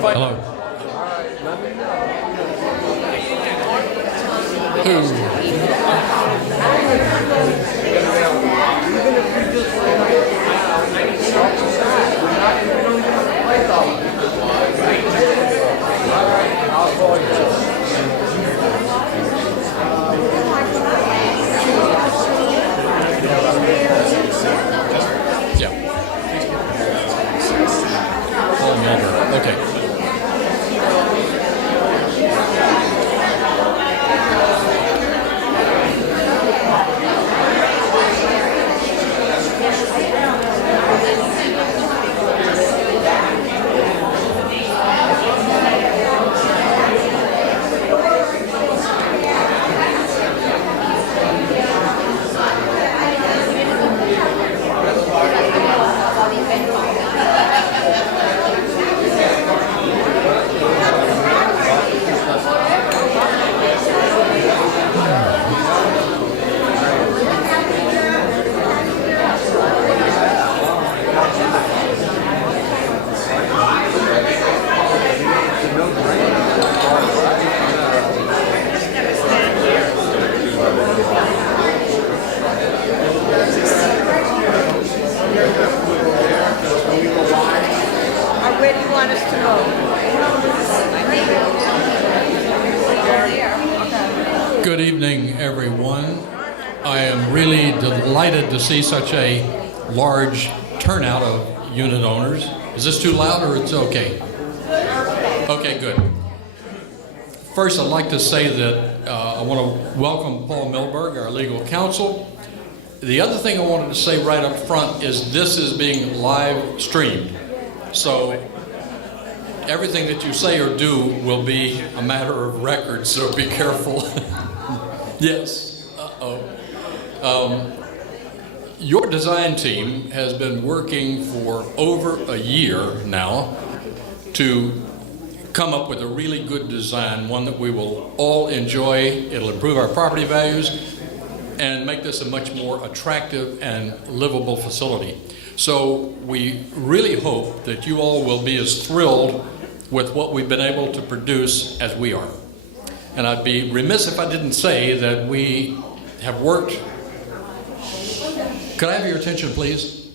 Hello. Yeah. Paul Milberg. Okay. Where do you want us to go? Good evening, everyone. I am really delighted to see such a large turnout of unit owners. Is this too loud or it's okay? Okay, good. First, I'd like to say that I want to welcome Paul Milberg, our legal counsel. The other thing I wanted to say right up front is this is being live streamed. So everything that you say or do will be a matter of record, so be careful. Yes. Your design team has been working for over a year now to come up with a really good design, one that we will all enjoy. It'll improve our property values and make this a much more attractive and livable facility. So we really hope that you all will be as thrilled with what we've been able to produce as we are. And I'd be remiss if I didn't say that we have worked. Could I have your attention, please?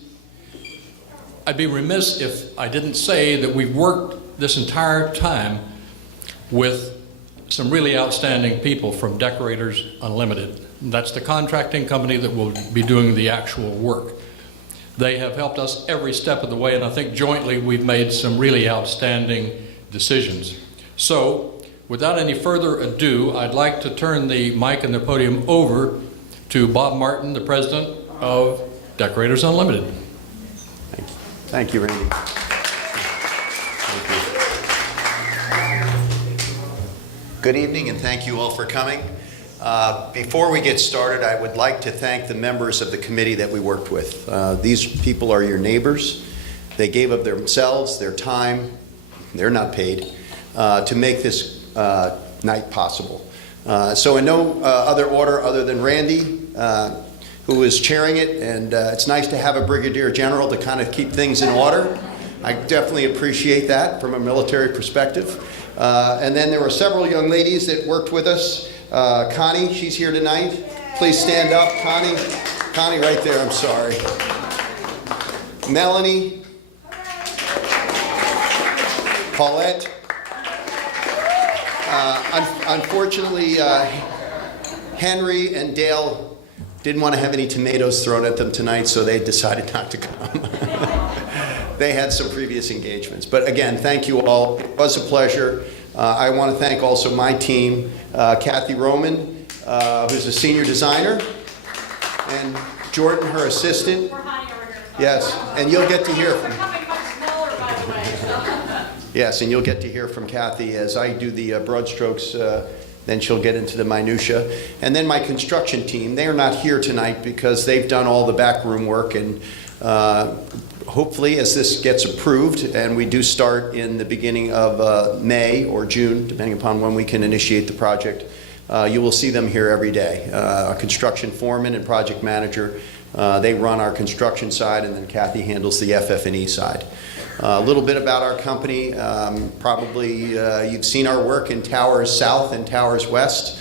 I'd be remiss if I didn't say that we've worked this entire time with some really outstanding people from Decorators Unlimited. That's the contracting company that will be doing the actual work. They have helped us every step of the way, and I think jointly we've made some really outstanding decisions. So, without any further ado, I'd like to turn the mic and the podium over to Bob Martin, the president of Decorators Unlimited. Thank you, Randy. Good evening, and thank you all for coming. Before we get started, I would like to thank the members of the committee that we worked with. These people are your neighbors. They gave of themselves, their time, they're not paid, to make this night possible. So in no other order other than Randy, who is chairing it, and it's nice to have a brigadier general to kind of keep things in order. I definitely appreciate that from a military perspective. And then there were several young ladies that worked with us. Connie, she's here tonight. Please stand up, Connie. Connie right there, I'm sorry. Melanie. Paulette. Unfortunately, Henry and Dale didn't want to have any tomatoes thrown at them tonight, so they decided not to come. They had some previous engagements. But again, thank you all. It was a pleasure. I want to thank also my team, Kathy Roman, who's a senior designer, and Jordan, her assistant. Yes, and you'll get to hear from. Yes, and you'll get to hear from Kathy as I do the broad strokes. Then she'll get into the minutia. And then my construction team, they are not here tonight because they've done all the backroom work, and hopefully as this gets approved, and we do start in the beginning of May or June, depending upon when we can initiate the project, you will see them here every day. A construction foreman and project manager, they run our construction side, and then Kathy handles the FF&E side. A little bit about our company. Probably you've seen our work in Towers South and Towers West.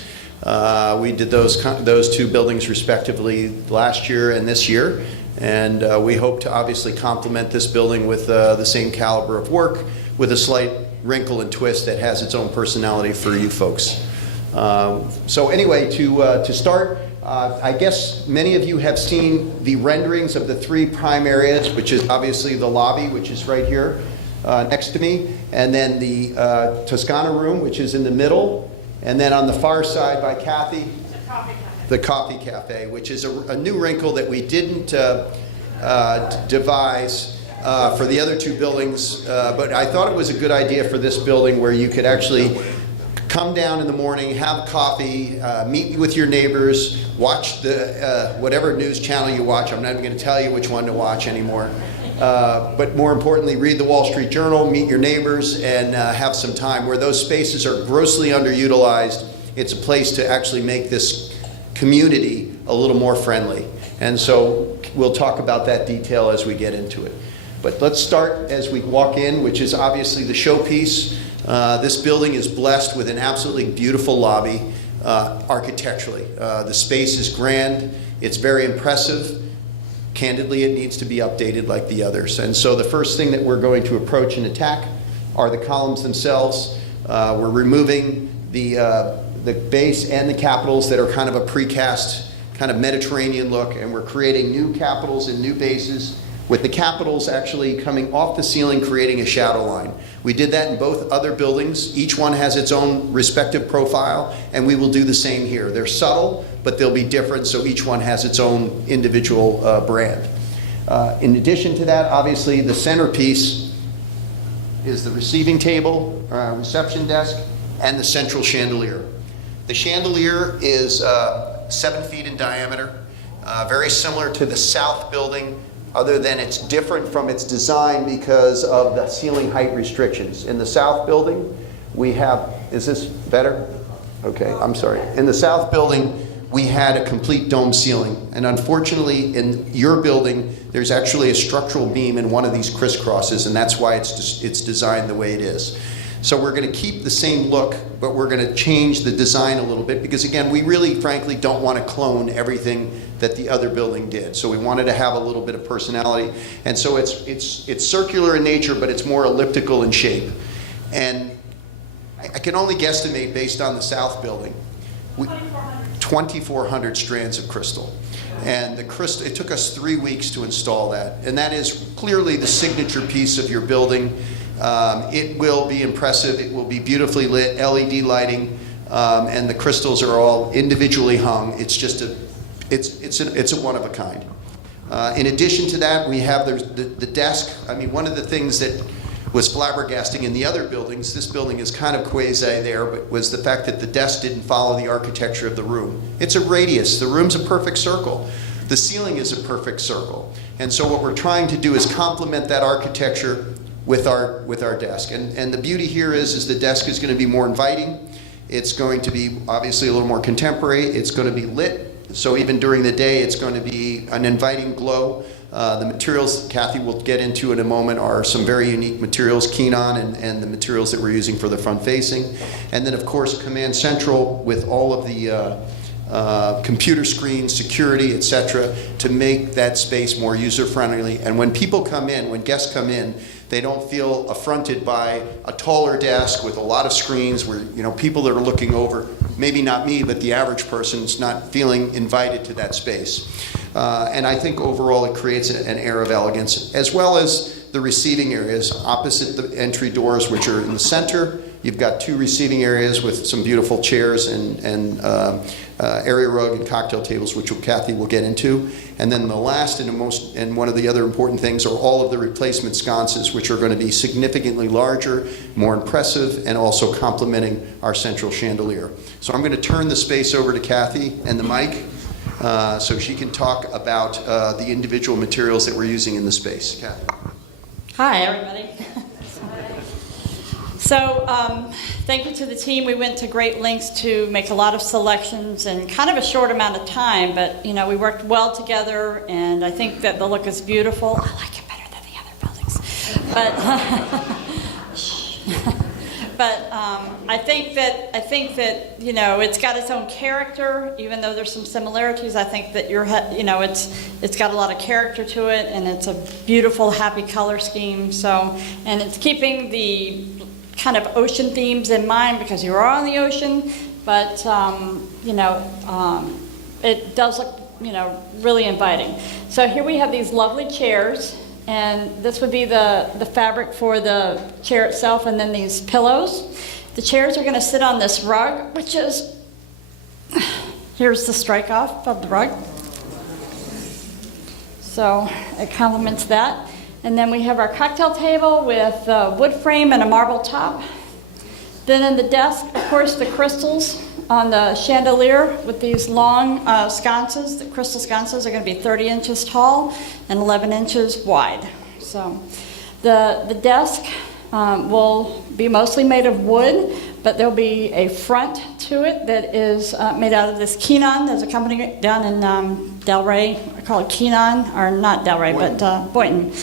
We did those two buildings respectively last year and this year, and we hope to obviously complement this building with the same caliber of work with a slight wrinkle and twist that has its own personality for you folks. So anyway, to start, I guess many of you have seen the renderings of the three prime areas, which is obviously the lobby, which is right here next to me, and then the Toscana room, which is in the middle, and then on the far side by Kathy, the coffee cafe, which is a new wrinkle that we didn't devise for the other two buildings, but I thought it was a good idea for this building where you could actually come down in the morning, have coffee, meet with your neighbors, watch the whatever news channel you watch. I'm not even going to tell you which one to watch anymore. But more importantly, read the Wall Street Journal, meet your neighbors, and have some time. Where those spaces are grossly underutilized, it's a place to actually make this community a little more friendly. And so we'll talk about that detail as we get into it. But let's start as we walk in, which is obviously the showpiece. This building is blessed with an absolutely beautiful lobby architecturally. The space is grand. It's very impressive. Candidly, it needs to be updated like the others. And so the first thing that we're going to approach and attack are the columns themselves. We're removing the base and the capitals that are kind of a precast, kind of Mediterranean look, and we're creating new capitals and new bases, with the capitals actually coming off the ceiling, creating a shadow line. We did that in both other buildings. Each one has its own respective profile, and we will do the same here. They're subtle, but they'll be different, so each one has its own individual brand. In addition to that, obviously, the centerpiece is the receiving table, reception desk, and the central chandelier. The chandelier is 7 feet in diameter, very similar to the south building, other than it's different from its design because of the ceiling height restrictions. In the south building, we have, is this better? Okay, I'm sorry. In the south building, we had a complete dome ceiling. And unfortunately, in your building, there's actually a structural beam in one of these crisscrosses, and that's why it's designed the way it is. So we're going to keep the same look, but we're going to change the design a little bit because, again, we really, frankly, don't want to clone everything that the other building did. So we wanted to have a little bit of personality. And so it's circular in nature, but it's more elliptical in shape. And I can only guesstimate based on the south building, 2,400 strands of crystal. And the crystal, it took us 3 weeks to install that. And that is clearly the signature piece of your building. It will be impressive. It will be beautifully lit, LED lighting, and the crystals are all individually hung. It's just it's a one of a kind. In addition to that, we have the desk. I mean, one of the things that was flabbergasting in the other buildings, this building is kind of quasi there, but was the fact that the desk didn't follow the architecture of the room. It's a radius. The room's a perfect circle. The ceiling is a perfect circle. And so what we're trying to do is complement that architecture with our desk. And the beauty here is the desk is going to be more inviting. It's going to be obviously a little more contemporary. It's going to be lit. So even during the day, it's going to be an inviting glow. The materials Kathy will get into in a moment are some very unique materials, Keenon and the materials that we're using for the front facing. And then of course, Command Central with all of the computer screens, security, etc., to make that space more user-friendly. And when people come in, when guests come in, they don't feel affronted by a taller desk with a lot of screens where, you know, people that are looking over, maybe not me, but the average person's not feeling invited to that space. And I think overall it creates an air of elegance, as well as the receiving areas opposite the entry doors, which are in the center. You've got 2 receiving areas with some beautiful chairs and area rug and cocktail tables, which Kathy will get into. And then the last and one of the other important things are all of the replacement sconces, which are going to be significantly larger, more impressive, and also complementing our central chandelier. So I'm going to turn the space over to Kathy and the mic so she can talk about the individual materials that we're using in the space. Kathy. Hi, everybody. So thank you to the team. We went to great lengths to make a lot of selections in kind of a short amount of time, but you know, we worked well together, and I think that the look is beautiful. I like it better than the other buildings. But I think that you know it's got its own character, even though there's some similarities. I think that it's got a lot of character to it, and it's a beautiful, happy color scheme. So, and it's keeping the kind of ocean themes in mind because you are on the ocean, but it does look really inviting. So here we have these lovely chairs. And this would be the fabric for the chair itself, and then these pillows. The chairs are going to sit on this rug, which is, here's the strike off of the rug. So it complements that. And then we have our cocktail table with a wood frame and a marble top. Then in the desk, of course, the crystals on the chandelier with these long sconces. The crystal sconces are going to be 30 inches tall and 11 inches wide. So the desk will be mostly made of wood, but there'll be a front to it that is made out of this Keenan. There's a company down in Delray, I call it Keenan, or not Delray, but Boynton.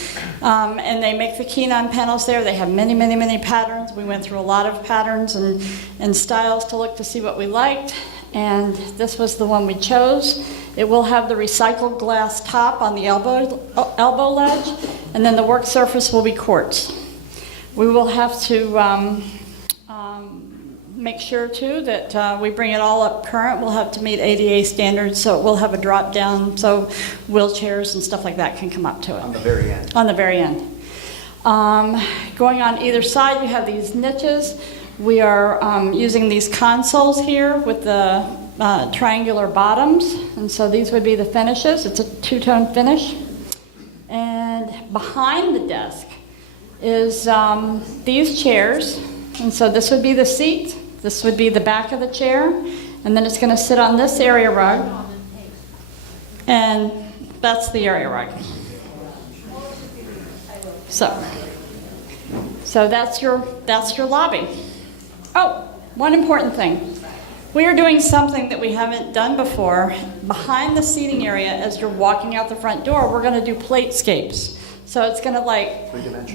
And they make the Keenan panels there. They have many, many, many patterns. We went through a lot of patterns and styles to look to see what we liked. And this was the one we chose. It will have the recycled glass top on the elbow ledge, and then the work surface will be quartz. We will have to make sure too that we bring it all up current. We'll have to meet ADA standards, so we'll have a drop down so wheelchairs and stuff like that can come up to it. On the very end. On the very end. Going on either side, you have these niches. We are using these consoles here with the triangular bottoms, and so these would be the finishes. It's a two-tone finish. And behind the desk is these chairs, and so this would be the seat. This would be the back of the chair, and then it's going to sit on this area rug, and that's the area rug. So that's your lobby. Oh, one important thing. We are doing something that we haven't done before. Behind the seating area, as you're walking out the front door, we're going to do platescapes. So it's going to like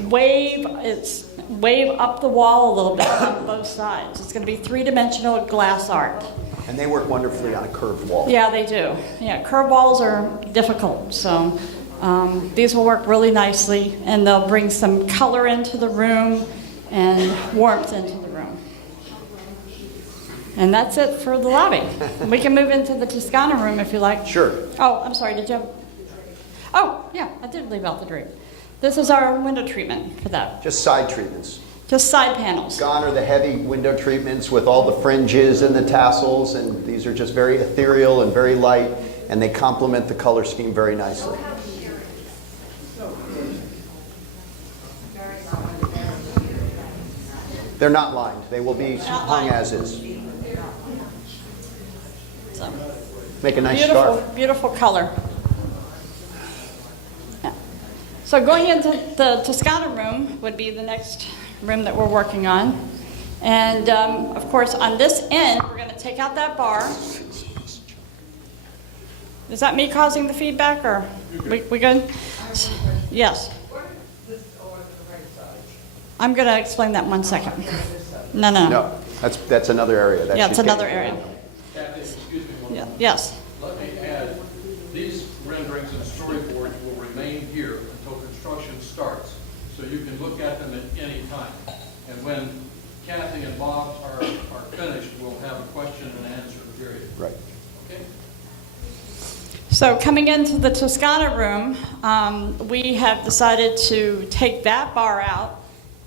wave up the wall a little bit on both sides. It's going to be three-dimensional glass art. And they work wonderfully on a curved wall. Yeah, they do. Yeah, curved walls are difficult, so these will work really nicely, and they'll bring some color into the room and warmth into the room. And that's it for the lobby. We can move into the Toscana room if you like. Sure. Oh, I'm sorry, did you have? Oh, yeah, I did leave out the drape. This is our window treatment for that. Just side treatments. Just side panels. Gone are the heavy window treatments with all the fringes and the tassels, and these are just very ethereal and very light, and they complement the color scheme very nicely. They're not lined. They will be hung as is. So, Make a nice beautiful, scarf. beautiful color. Yeah. So going into the Toscana room would be the next room that we're working on. And of course, on this end, we're going to take out that bar. Is that me causing the feedback, or we good? Yes. I'm going to explain that in 1 second. No. No, that's another area. That Yeah, should it's another get- area. Kathy, excuse me one Yeah. moment. Yes. Let me add, these renderings and storyboards will remain here until construction starts, so you can look at them at any time. And when Kathy and Bob are finished, we'll have a question and answer period. Right. Okay? So coming into the Toscana room, we have decided to take that bar out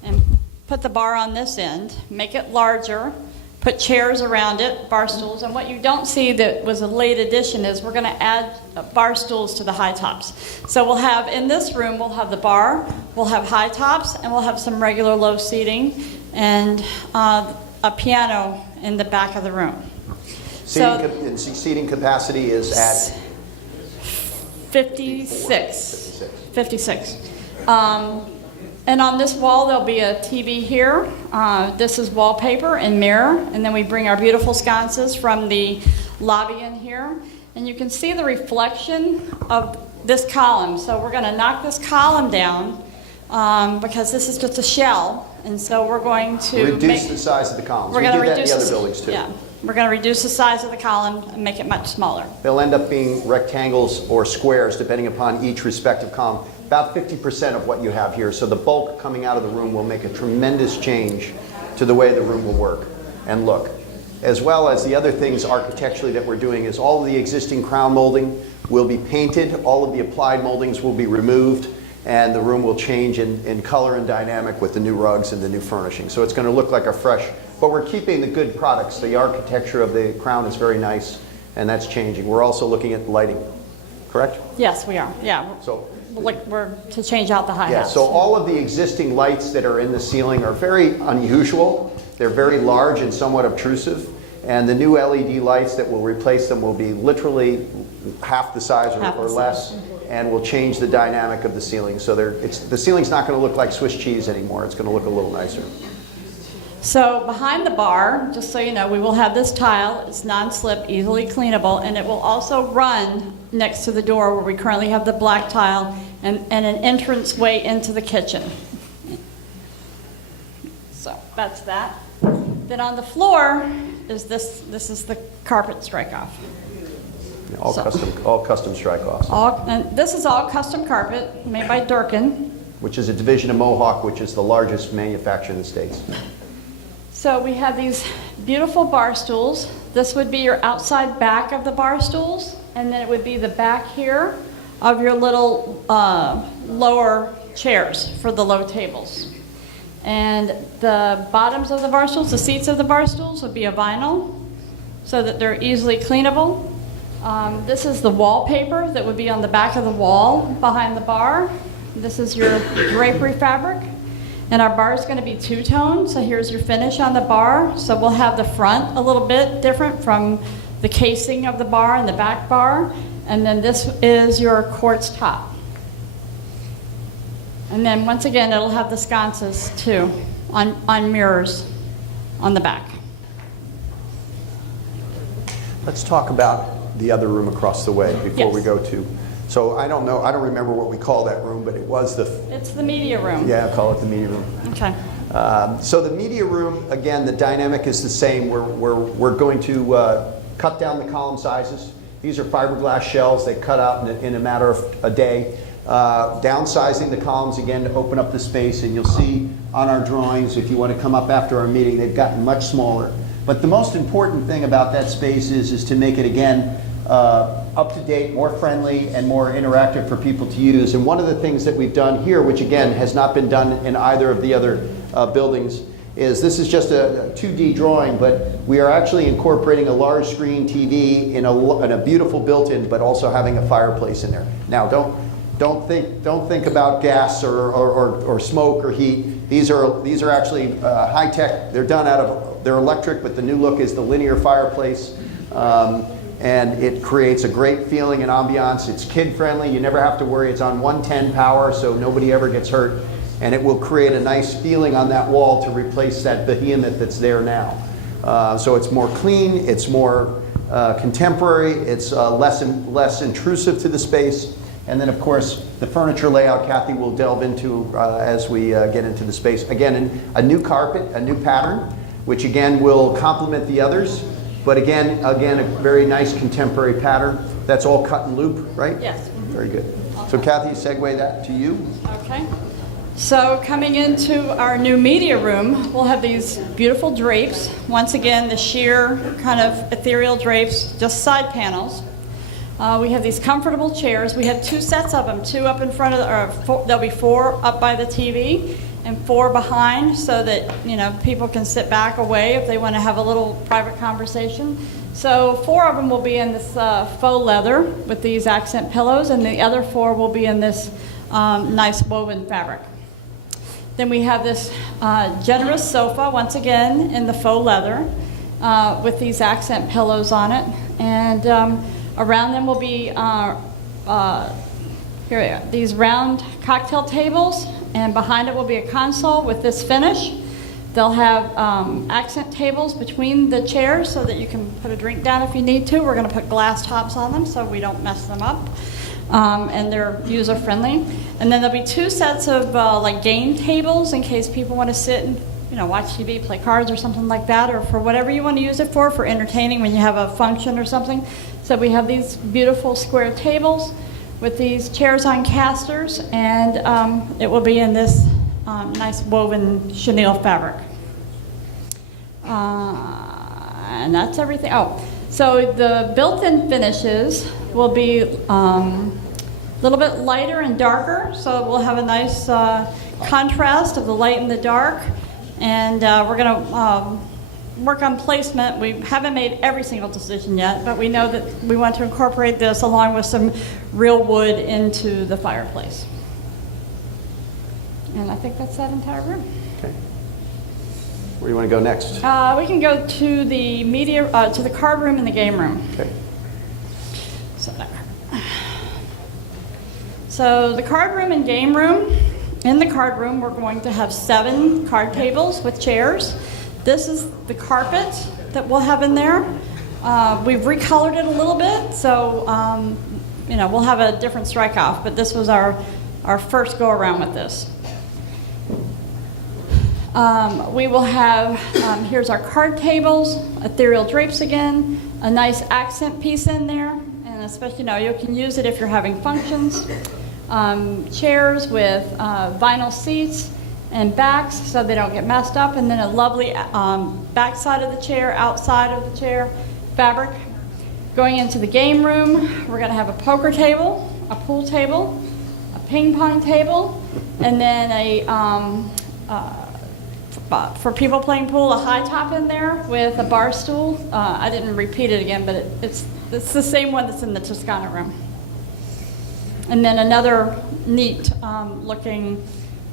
and put the bar on this end, make it larger, put chairs around it, bar stools, and what you don't see that was a late addition is we're going to add bar stools to the high tops. So we'll have, in this room, we'll have the bar, we'll have high tops, and we'll have some regular low seating, and a piano in the back of the room. Seating capacity is at 56. And on this wall, there'll be a TV here. This is wallpaper and mirror. And then we bring our beautiful sconces from the lobby in here. And you can see the reflection of this column. So we're going to knock this column down because this is just a shell, and so we're going to Reduce the size of the columns. We're We going do to that in reduce the other buildings too. Yeah, we're going to reduce the size of the column and make it much smaller. They'll end up being rectangles or squares depending upon each respective column. About 50% of what you have here. So the bulk coming out of the room will make a tremendous change to the way the room will work and look. As well as the other things architecturally that we're doing is all of the existing crown molding will be painted, all of the applied moldings will be removed, and the room will change in color and dynamic with the new rugs and the new furnishing. So it's going to look like a fresh, but we're keeping the good products. The architecture of the crown is very nice, and that's changing. We're also looking at lighting, correct? Yes, we are. Yeah, So we're to change out the high yeah, hats. so all of the existing lights that are in the ceiling are very unusual. They're very large and somewhat obtrusive. And the new LED lights that will replace them will be literally half the size or less, and will change the dynamic of the ceiling. So the ceiling's not going to look like Swiss cheese anymore. It's going to look a little nicer. So behind the bar, just so you know, we will have this tile. It's non-slip, easily cleanable, and it will also run next to the door where we currently have the black tile and an entrance way into the kitchen. So that's that. Then on the floor is this is the carpet strike-off. All custom strike-offs. And this is all custom carpet made by Durkin. Which is a division of Mohawk, which is the largest manufacturer in the States. So we have these beautiful bar stools. This would be your outside back of the bar stools, and then it would be the back here of your little lower chairs for the low tables. And the bottoms of the bar stools, the seats of the bar stools would be a vinyl so that they're easily cleanable. This is the wallpaper that would be on the back of the wall behind the bar. This is your drapery fabric. And our bar is going to be two-tone, so here's your finish on the bar. So we'll have the front a little bit different from the casing of the bar and the back bar. And then this is your quartz top. And then once again, it'll have the sconces too, on mirrors on the back. Let's talk about the other room across the way before we Yes. go to. So I don't know, I don't remember what we call that room, but it was the, It's the media room. yeah, I'll call it the media room. Okay. So the media room, again, the dynamic is the same. We're going to cut down the column sizes. These are fiberglass shells they cut out in a matter of a day. Downsizing the columns again to open up the space, and you'll see on our drawings, if you want to come up after our meeting, they've gotten much smaller. But the most important thing about that space is to make it, again, up to date, more friendly, and more interactive for people to use. And one of the things that we've done here, which again has not been done in either of the other buildings, is this is just a 2D drawing, but we are actually incorporating a large screen TV in a beautiful built-in, but also having a fireplace in there. Now, don't think about gas or smoke or heat. These are actually high tech. They're done they're electric, but the new look is the linear fireplace. And it creates a great feeling and ambiance. It's kid-friendly. You never have to worry. It's on 110 power, so nobody ever gets hurt. And it will create a nice feeling on that wall to replace that behemoth that's there now. So it's more clean. It's more contemporary. It's less intrusive to the space. And then, of course, the furniture layout Kathy will delve into as we get into the space. Again, a new carpet, a new pattern, which again will complement the others. But again, a very nice contemporary pattern. That's all cut and loop, right? Yes. Very good. So Kathy, segue that to you. Okay. So coming into our new media room, we'll have these beautiful drapes. Once again, the sheer kind of ethereal drapes, just side panels. We have these comfortable chairs. We have two sets of them, two up in front of, there'll be four up by the TV and four behind, so that, you know, people can sit back away if they want to have a little private conversation. So four of them will be in this faux leather with these accent pillows, and the other four will be in this nice woven fabric. Then we have this generous sofa, once again, in the faux leather with these accent pillows on it. And around them will be here we are, these round cocktail tables, and behind it will be a console with this finish. They'll have accent tables between the chairs so that you can put a drink down if you need to. We're going to put glass tops on them so we don't mess them up. and they're user-friendly. And then there'll be 2 sets of like game tables in case people want to sit and watch TV, play cards or something like that, or for whatever you want to use it for entertaining when you have a function or something. So we have these beautiful square tables with these chairs on casters, and it will be in this nice woven chenille fabric. And that's everything. Oh, so the built-in finishes will be a little bit lighter and darker, so we'll have a nice contrast of the light and the dark. And we're going to work on placement. We haven't made every single decision yet, but we know that we want to incorporate this along with some real wood into the fireplace. And I think that's that entire room. Okay. Where do you want to go next? We can go to the media, to the card room and the game room. Okay. So the card room and game room. In the card room, we're going to have 7 card tables with chairs. This is the carpet that we'll have in there. We've recolored it a little bit, so we'll have a different strike off, but this was our first go around with this. We will have, here's our card tables, ethereal drapes again, a nice accent piece in there, and especially you can use it if you're having functions. Chairs with vinyl seats and backs so they don't get messed up, and then a lovely back side of the chair, outside of the chair fabric. Going into the game room, we're going to have a poker table, a pool table, a ping pong table, and then for people playing pool, a high top in there with a bar stool. I didn't repeat it again, but it's the same one that's in the Toscana room. And then another neat looking,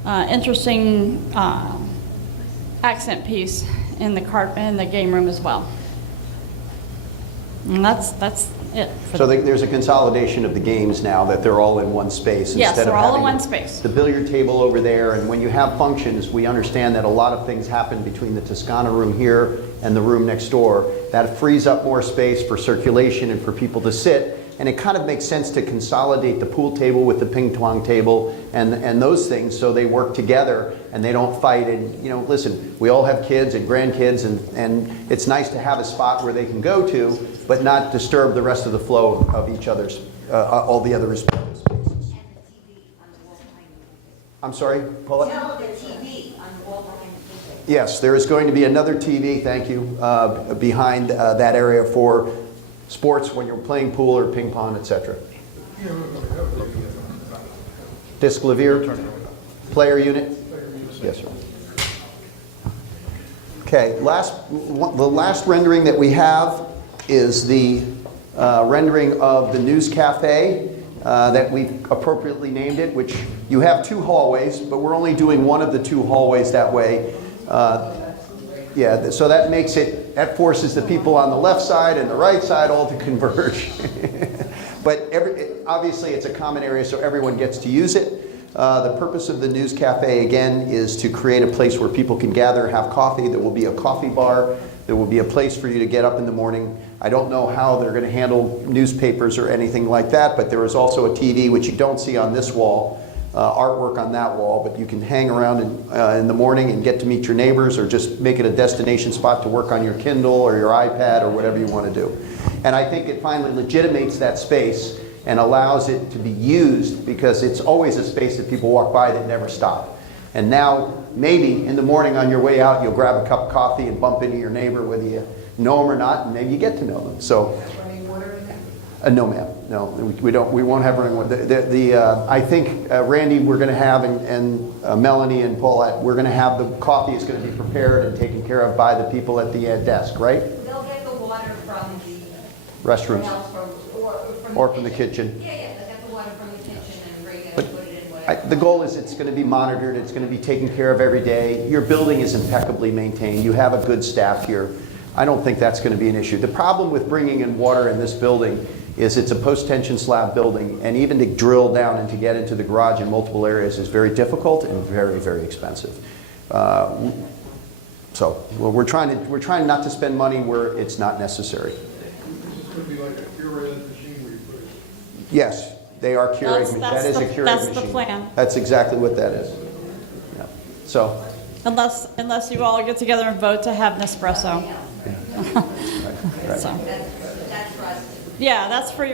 interesting accent piece in the game room as well. And that's it. So there's a consolidation of the games now that they're all in one space. Yes, instead they're of all in having one space. The billiard table over there, and when you have functions, we understand that a lot of things happen between the Toscana room here and the room next door. That frees up more space for circulation and for people to sit. And it kind of makes sense to consolidate the pool table with the ping pong table and those things so they work together and they don't fight. And listen, we all have kids and grandkids, and it's nice to have a spot where they can go to, but not disturb the rest of the flow of each other's, all the other respective spaces. I'm sorry, Paula? No, the TV on the wall behind the kitchen. Yes, there is going to be another TV, thank you, behind that area for sports when you're playing pool or ping pong, etc. Disc Lavier, player unit. Yes, sir. Okay, the last rendering that we have is the rendering of the News Cafe that we appropriately named it, which you have 2 hallways, but we're only doing one of the 2 hallways that way. Yeah, so that forces the people on the left side and the right side all to converge. But obviously it's a common area, so everyone gets to use it. The purpose of the News Cafe, again, is to create a place where people can gather, have coffee. There will be a coffee bar. There will be a place for you to get up in the morning. I don't know how they're going to handle newspapers or anything like that, but there is also a TV, which you don't see on this wall, artwork on that wall, but you can hang around in the morning and get to meet your neighbors, or just make it a destination spot to work on your Kindle or your iPad or whatever you want to do. And I think it finally legitimates that space and allows it to be used, because it's always a space that people walk by that never stop. And now, maybe in the morning on your way out, you'll grab a cup of coffee and bump into your neighbor, whether you know them or not, and maybe you get to know them. So, no, ma'am. No, we don't. We won't have running water. I think Randy, we're going to have, and Melanie and Paulette, we're going to have the coffee is going to be prepared and taken care of by the people at the desk, right? They'll get the water from the Restrooms. Or from the kitchen. Yeah, they'll get the water from the kitchen and bring it But and put it in whatever. The goal is it's going to be monitored, it's going to be taken care of every day. Your building is impeccably maintained. You have a good staff here. I don't think that's going to be an issue. The problem with bringing in water in this building is it's a post-tension slab building, and even to drill down and to get into the garage in multiple areas is very difficult and very, very expensive. So we're trying not to spend money where it's not necessary. Is this going to be like a curated machine where you put it? Yes, They are Keurig. That is a Keurig That's machine. the plan. That's exactly what that is. Yeah. So, Unless you all get together and vote to have Nespresso. right. So, That's for us. yeah, that's for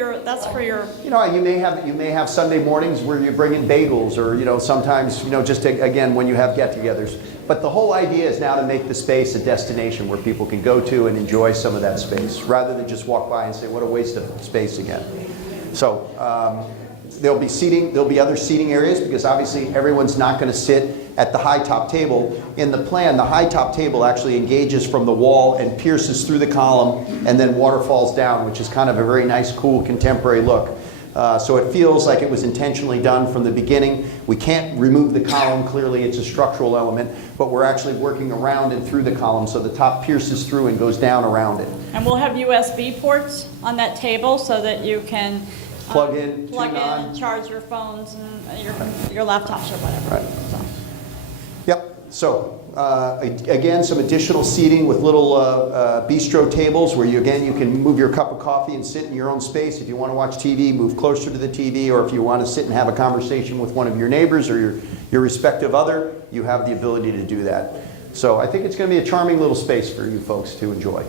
your, you know, you may have Sunday mornings where you bring in bagels, or sometimes just again when you have get-togethers. But the whole idea is now to make the space a destination where people can go to and enjoy some of that space, rather than just walk by and say, "What a waste of space again." So there'll be seating. There'll be other seating areas, because obviously everyone's not going to sit at the high top table. In the plan, the high top table actually engages from the wall and pierces through the column, and then waterfalls down, which is kind of a very nice, cool, contemporary look. So it feels like it was intentionally done from the beginning. We can't remove the column, clearly it's a structural element, but we're actually working around and through the column, so the top pierces through and goes down around it. and we'll have USB ports on that table so that you can Plug in, plug tune in, on. and charge your phones and your laptops or whatever. Right. So. Yep, so again, some additional seating with little bistro tables where you can move your cup of coffee and sit in your own space. If you want to watch TV, move closer to the TV, or if you want to sit and have a conversation with one of your neighbors or your respective other, you have the ability to do that. So I think it's going to be a charming little space for you folks to enjoy.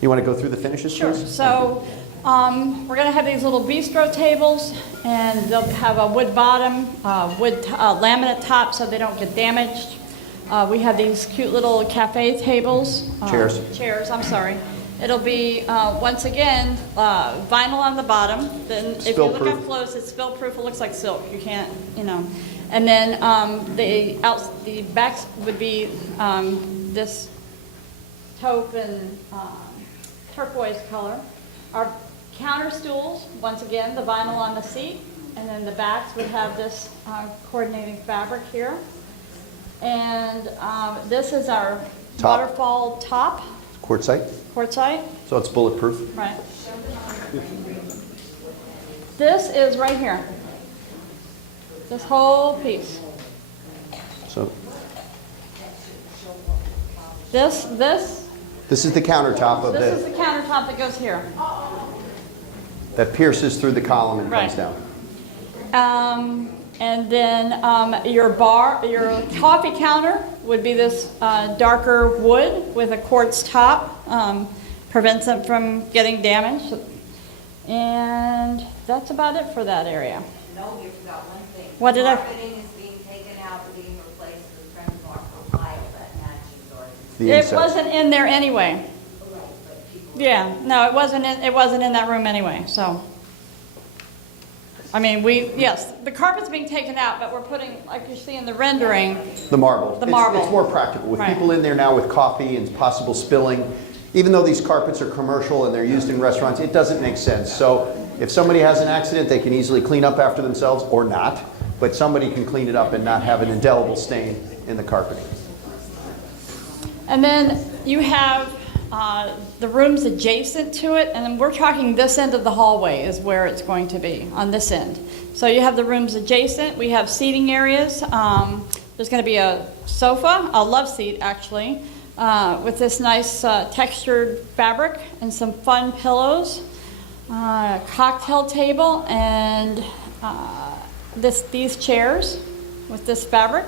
You want to go through the finishes, Sure. please? So we're going to have these little bistro tables, and they'll have a wood bottom, wood laminate top so they don't get damaged. We have these cute little cafe tables. Chairs. Chairs, I'm sorry. It'll be, once again, vinyl on the bottom. Then if you look Spill-proof. up close, it's spill-proof. It looks like silk. You can't, And then the backs would be this taupe and turquoise color. Our counter stools, once again, the vinyl on the seat, and then the backs would have this coordinating fabric here. And this is our Top. waterfall top, Quartzite, quartzite, so it's bulletproof. right. This is right here. This whole piece. So This this is the countertop of is the the countertop that goes here. that pierces through the column and comes Right. down. And then your coffee counter would be this darker wood with a quartz top, prevents it from getting damaged. And that's about it for that area. No, you forgot one thing. What did I- Carpeting is being taken out, being replaced with Friends Mark tile that matches ours. The It inside. wasn't in there anyway. Yeah, no, it wasn't in that room anyway, so. I mean, yes, the carpet's being taken out, but we're putting, like you see in the rendering, The marble. The marble. It's more practical. With Right. people in there now with coffee and possible spilling, even though these carpets are commercial and they're used in restaurants, it doesn't make sense. So if somebody has an accident, they can easily clean up after themselves, or not, but somebody can clean it up and not have an indelible stain in the carpeting. and then you have the rooms adjacent to it, and then we're talking this end of the hallway is where it's going to be, on this end. So you have the rooms adjacent, we have seating areas. There's going to be a sofa, a love seat actually, with this nice textured fabric and some fun pillows, cocktail table, and these chairs with this fabric,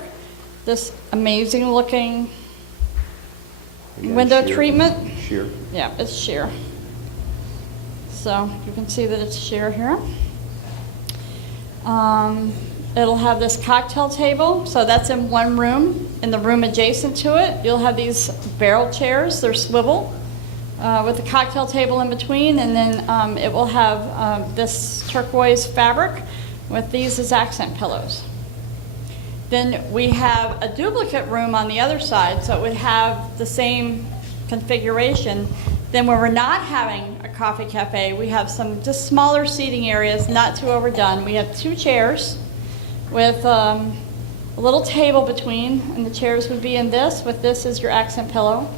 this amazing looking Again, window sheer. treatment. Sheer. Yeah, it's sheer. So you can see that it's sheer here. It'll have this cocktail table, so that's in one room. In the room adjacent to it, you'll have these barrel chairs. They're swivel with a cocktail table in between, and then it will have this turquoise fabric with these as accent pillows. Then we have a duplicate room on the other side, so it would have the same configuration. Then when we're not having a coffee cafe, we have some just smaller seating areas, not too overdone. We have 2 chairs with a little table between, and the chairs would be in this, with this as your accent pillow.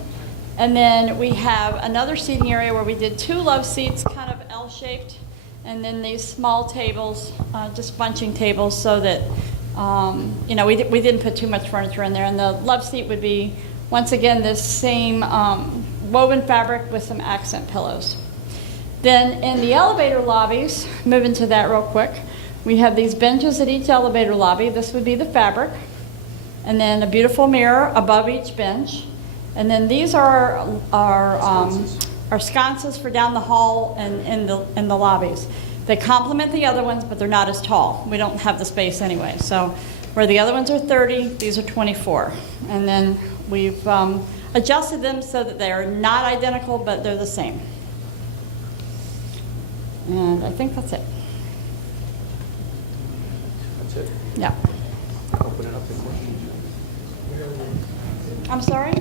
And then we have another seating area where we did 2 love seats, kind of L-shaped, and then these small tables, just bunching tables, so that we didn't put too much furniture in there. And the love seat would be, once again, this same woven fabric with some accent pillows. Then in the elevator lobbies, moving to that real quick, We have these benches at each elevator lobby. This would be the fabric. And then a beautiful mirror above each bench. And then these are our sconces for down the hall and in the lobbies. They complement the other ones, but they're not as tall. We don't have the space anyway. So where the other ones are 30, these are 24. And then we've adjusted them so that they are not identical, but they're the same. And I think that's it. That's it. Yeah. Open it up to questions. I'm sorry?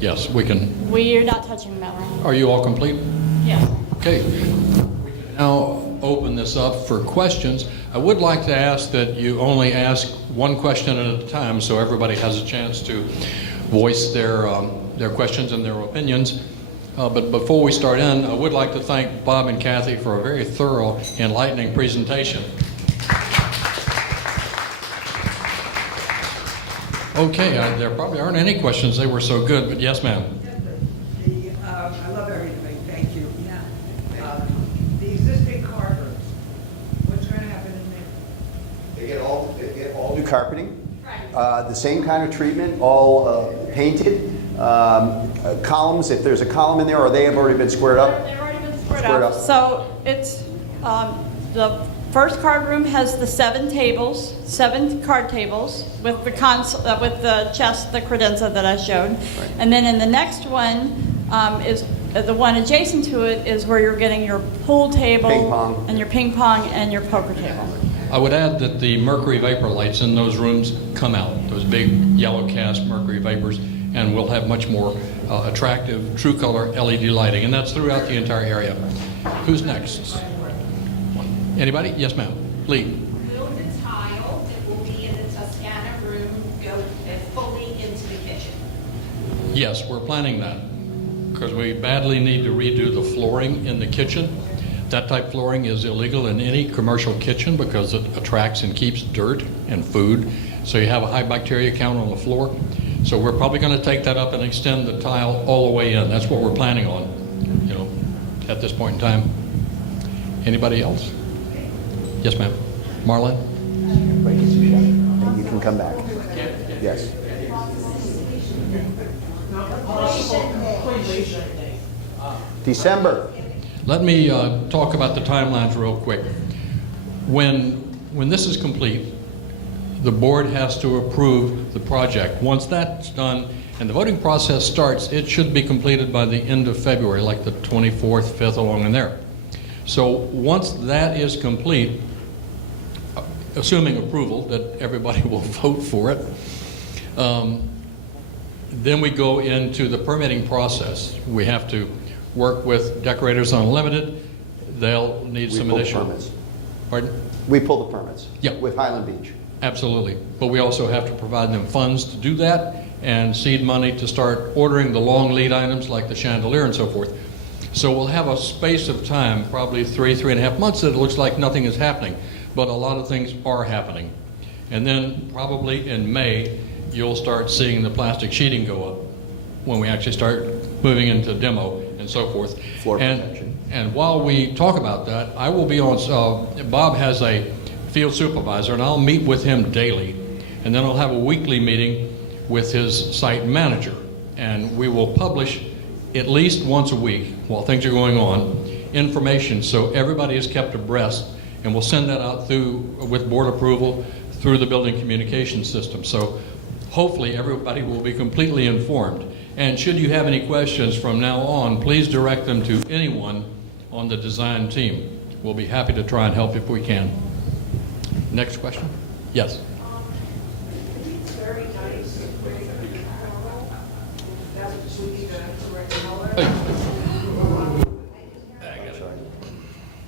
Yes, we can. We're not touching them, right? Are you all complete? Yes. Okay. We can now open this up for questions. I would like to ask that you only ask one question at a time so everybody has a chance to voice their questions and their opinions. But before we start in, I would like to thank Bob and Kathy for a very thorough, enlightening presentation. Okay, there probably aren't any questions. They were so good, but yes, ma'am. I love everything, thank you. The existing car rooms, what's going to happen in there? They get all new carpeting. The same kind of treatment, all painted. Columns, if there's a column in there, or they have already been squared up? They've already been squared Squared up. up. So it's, the first card room has the 7 tables, 7 card tables with the with the chest, the credenza that I showed. Right. And then in the next one is the one adjacent to it is where you're getting your pool table Ping pong. and your ping pong and your poker table. I would add that the mercury vapor lights in those rooms come out, those big yellow cast mercury vapors, and we'll have much more attractive, true color LED lighting, and that's throughout the entire area. Who's next? Anybody? Yes, ma'am. Lee. Will the tile that will be in the Toscana room go fully into the kitchen? Yes, we're planning that because we badly need to redo the flooring in the kitchen. That type flooring is illegal in any commercial kitchen because it attracts and keeps dirt and food. So you have a high bacteria count on the floor. So we're probably going to take that up and extend the tile all the way in. That's what we're planning on, at this point in time. Anybody else? Yes, ma'am. Marlon? And you can come back. Yes. December. Let me talk about the timelines real quick. When this is complete, the board has to approve the project. Once that's done and the voting process starts, it should be completed by the end of February, like the 24th, 5th, along in there. So once that is complete, assuming approval that everybody will vote for it, then we go into the permitting process. We have to work with Decorators Unlimited. They'll need some additional. Permits. Pardon? We pull the permits. Yeah. With Highland Beach. Absolutely. But we also have to provide them funds to do that and seed money to start ordering the long lead items like the chandelier and so forth. So we'll have a space of time, probably 3.5 months, that it looks like nothing is happening. But a lot of things are happening. And then probably in May, you'll start seeing the plastic sheeting go up when we actually start moving into demo and so forth. Floor protection. And while we talk about that, I will be on, Bob has a field supervisor, and I'll meet with him daily. And then I'll have a weekly meeting with his site manager. And we will publish at least once a week while things are going on, information so everybody is kept abreast. And we'll send that out through, with board approval, through the building communication system. So hopefully everybody will be completely informed. And should you have any questions from now on, please direct them to anyone on the design team. We'll be happy to try and help if we can. Next question? Yes. It's very nice. That would be the correct color. Hey.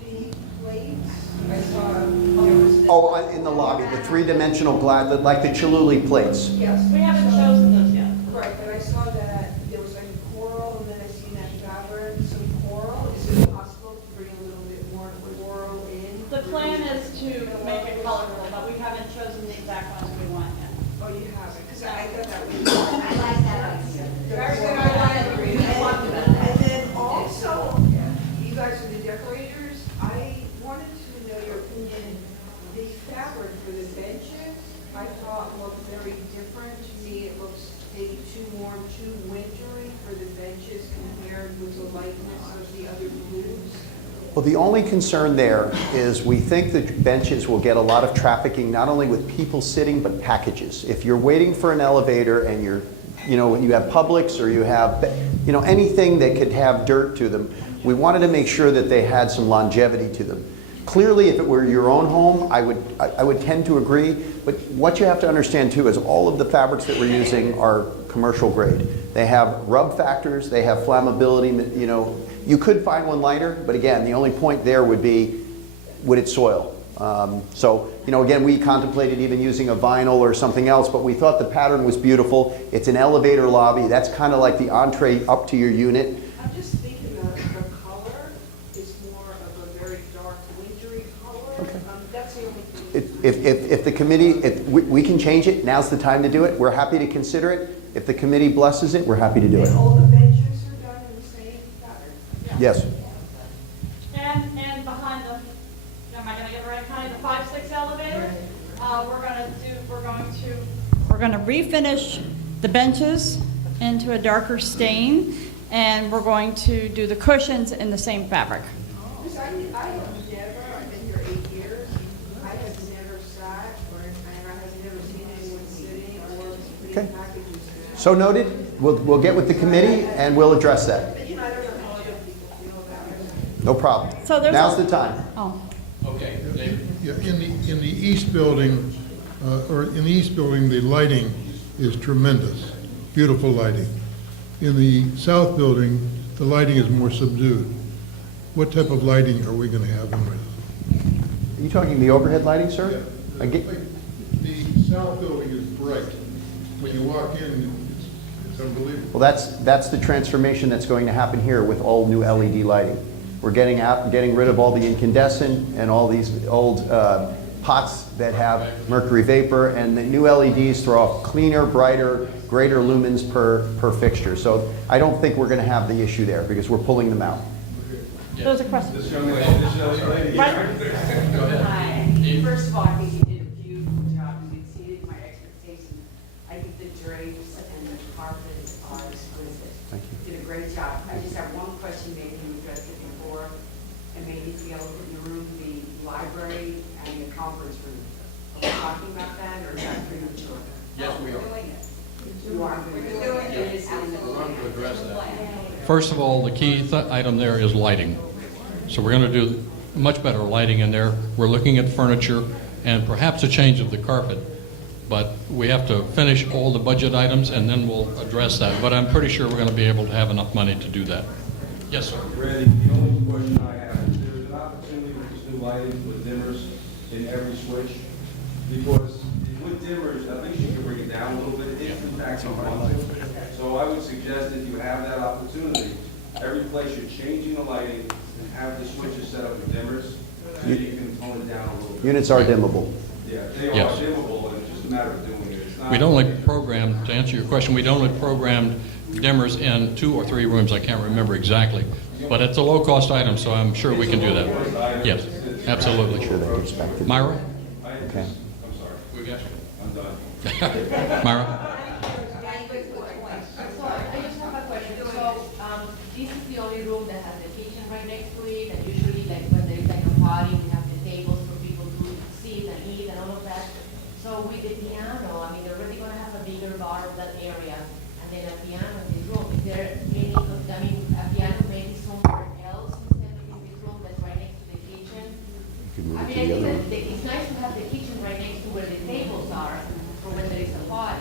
The plates, I saw there was. Oh, in the lobby, the 3-dimensional glass, like the Cholula plates. Yes. We haven't chosen those yet. Right, but I saw that there was like a coral, and then I seen that fabric, some coral. Is it possible to bring a little bit more coral in? The plan is to make it colorful, but we haven't chosen the exact ones we want yet. Oh, you haven't, because I thought that was. I like that idea. Very good idea. And then also, you guys are the decorators, I wanted to know your opinion too wintry for the benches compared with the lightness of the other blues? Well, the only concern there is we think the benches will get a lot of trafficking, not only with people sitting, but packages. If you're waiting for an elevator and you have Publix or you have, anything that could have dirt to them, we wanted to make sure that they had some longevity to them. Clearly, if it were your own home, I would tend to agree, but what you have to understand too is all of the fabrics that we're using are commercial grade. They have rub factors, they have flammability, you could find one lighter, but again, the only point there would be, would it soil? Again, we contemplated even using a vinyl or something else, but we thought the pattern was beautiful. It's an elevator lobby. That's kind of like the entree up to your unit. I'm just thinking of the color is more of a very dark wintry color. Okay. That's the only thing. If the committee, if we can change it, now's the time to do it. We're happy to consider it. If the committee blesses it, we're happy to do it. And all the benches are done in the same pattern? Yes. And behind the, am I gonna get it right, Connie, the 5-6 elevator, we're gonna refinish the benches into a darker stain, and we're going to do the cushions in the same fabric. Because I have never, I've been here 8 years, I have never sat and I have never seen anyone sitting or putting Okay. packages in. So noted. We'll get with the committee and we'll address that. I don't know how other people feel about it. No problem. So there's Now's a- the time. Oh, Okay, David? Yeah, in the east building, the lighting is tremendous, beautiful lighting. In the south building, the lighting is more subdued. What type of lighting are we going to have in there? Are you talking the overhead lighting, sir? I get- The south building is bright. When you walk in, it's unbelievable. Well, that's the transformation that's going to happen here with all new LED lighting. We're getting rid of all the incandescent and all these old pots that have mercury vapor, and the new LEDs throw off cleaner, brighter, greater lumens per fixture. So I don't think we're going to have the issue there because we're pulling them out. there's a question. Hi. First of all, I think you did a beautiful job. You exceeded my expectations. I think the drapes and the carpets are exquisite. Thank you. Did a great job. I just have one question, maybe you addressed it before, and maybe it's the elephant in the room, the library and the conference room. Are we talking about that, or is that premature? Yes, we are. You are. It is in the We're going to address that. First of all, the key item there is lighting. So we're going to do much better lighting in there. We're looking at furniture and perhaps a change of the carpet. But we have to finish all the budget items and then we'll address that. But I'm pretty sure we're going to be able to have enough money to do that. Yes, sir. Randy, the only question I have is there's an opportunity with this new lighting with dimmers in every switch? Because with dimmers, at least you can bring it down a little bit if in fact you want to. So I would suggest that you have that opportunity. Every place you're changing the lighting and have the switches set up with dimmers, so you can tone it down a little bit. Units are dimmable. Yeah, they are Yes. dimmable, and it's just a matter of doing it. It's not. We'd only program, to answer your question, we'd only programmed dimmers in 2 or 3 rooms. I can't remember exactly. But it's a low-cost item, so I'm sure we can do that. Yes, absolutely. Sure they respect it. Myra? Okay. I'm sorry, We got you. I'm done. Myra? So I just have a question. So, this is the only room that has the kitchen right next to it, and usually like when there's like a party, we have the tables for people to sit and eat and all of that. So with the piano, I mean, they're already gonna have a bigger bar of that area, and then a piano in this room. Is there any, a piano maybe somewhere else instead of in this room that's right next to the kitchen? Could move I it mean, to I the other think room. that it's nice to have the kitchen right next to where the tables are for when there is a party.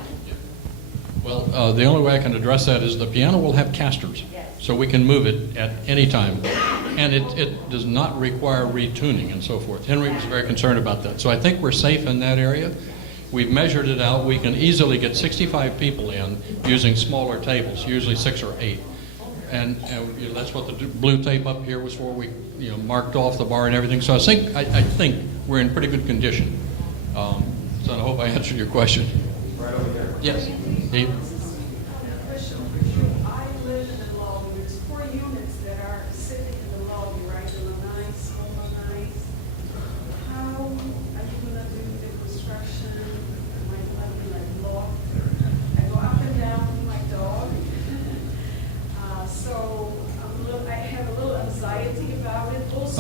Well, the only way I can address that is the piano will have casters, Yes. so we can move it at any time. And it does not require retuning and so forth. Henry was very concerned about that. So I think we're safe in that area. We've measured it out. We can easily get 65 people in using smaller tables, usually 6 or 8. And that's what the blue tape up here was for. We marked off the bar and everything. So I think we're in pretty good condition. So I hope I answered your question. Right over here. Yes. Dave? I live in the lobby, there's 4 units that are sitting in the lobby, right, in the nice, all nice. How are you gonna do the construction? Am I gonna be like locked? I go up and down with my dog,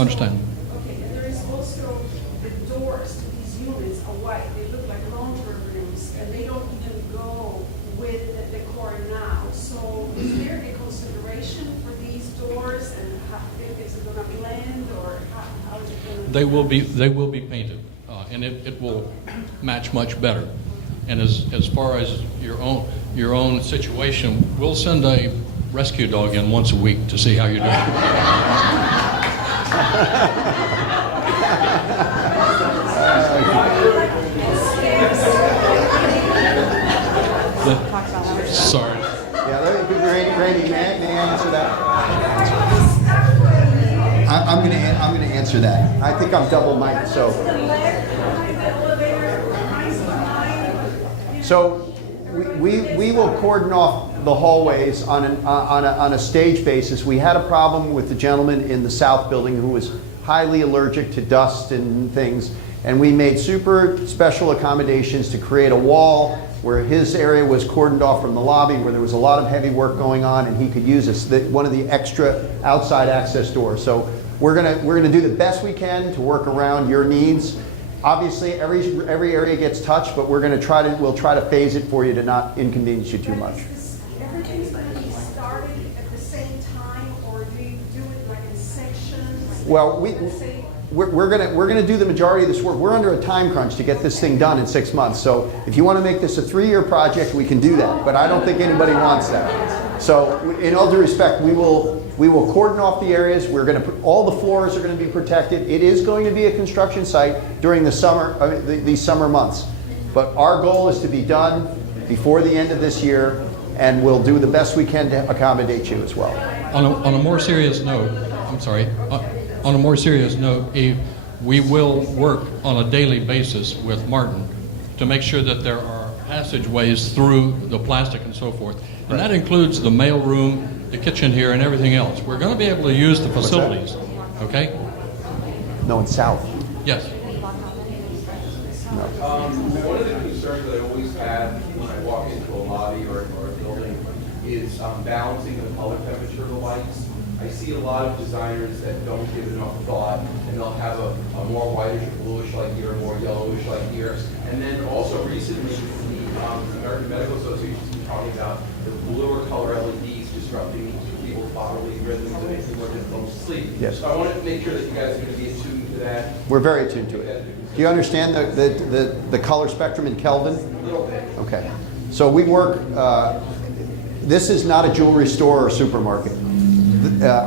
understand. Okay, and there is also the doors to these units are white. They look like laundry rooms, and they don't even go with the decor now. So is there a consideration for these doors, and how, is it gonna blend, or how is it gonna? They will be painted, and it will match much better. And as far as your own situation, we'll send a rescue dog in once a week to see how you're doing. Sorry. Yeah, Randy, may I answer that? I'm gonna answer that. I think I'm double minded, so. So we will cordon off the hallways on a stage basis. We had a problem with the gentleman in the south building who was highly allergic to dust and things, and we made super special accommodations to create a wall where his area was cordoned off from the lobby, where there was a lot of heavy work going on, and he could use one of the extra outside access doors. So we're gonna do the best we can to work around your needs. Obviously, every area gets touched, but we'll try to phase it for you to not inconvenience you too much. Everything's going to be started at the same time, or do you do it like in sections? Well, we're gonna do the majority of this work. We're under a time crunch to get this thing done in 6 months. So if you want to make this a 3-year project, we can do that. But I don't think anybody wants that. So in all due respect, we will cordon off the areas. We're going to put all the floors are going to be protected. It is going to be a construction site during the summer, these summer months. But our goal is to be done before the end of this year, and we'll do the best we can to accommodate you as well. On a more serious note, I'm sorry. On a more serious note, Eve, we will work on a daily basis with Martin to make sure that there are passageways through the plastic and so forth. And that includes the mail room, the kitchen here, and everything else. We're going to be able to use the facilities, okay? No, in south. Yes. One of the concerns that I always have when I walk into a lobby or a building is balancing the color temperature of the lights. I see a lot of designers that don't give enough thought, and they'll have a more whitish or bluish light here, a more yellowish light here. And then also recently, the American Medical Association has been talking about the bluer color LEDs disrupting people's bodily rhythms and making it more difficult to sleep. Yes. So I want to make sure that you guys are going to be attuned to that. We're very attuned to it. Do you understand the color spectrum in Kelvin? A little bit. Okay. So we work, this is not a jewelry store or supermarket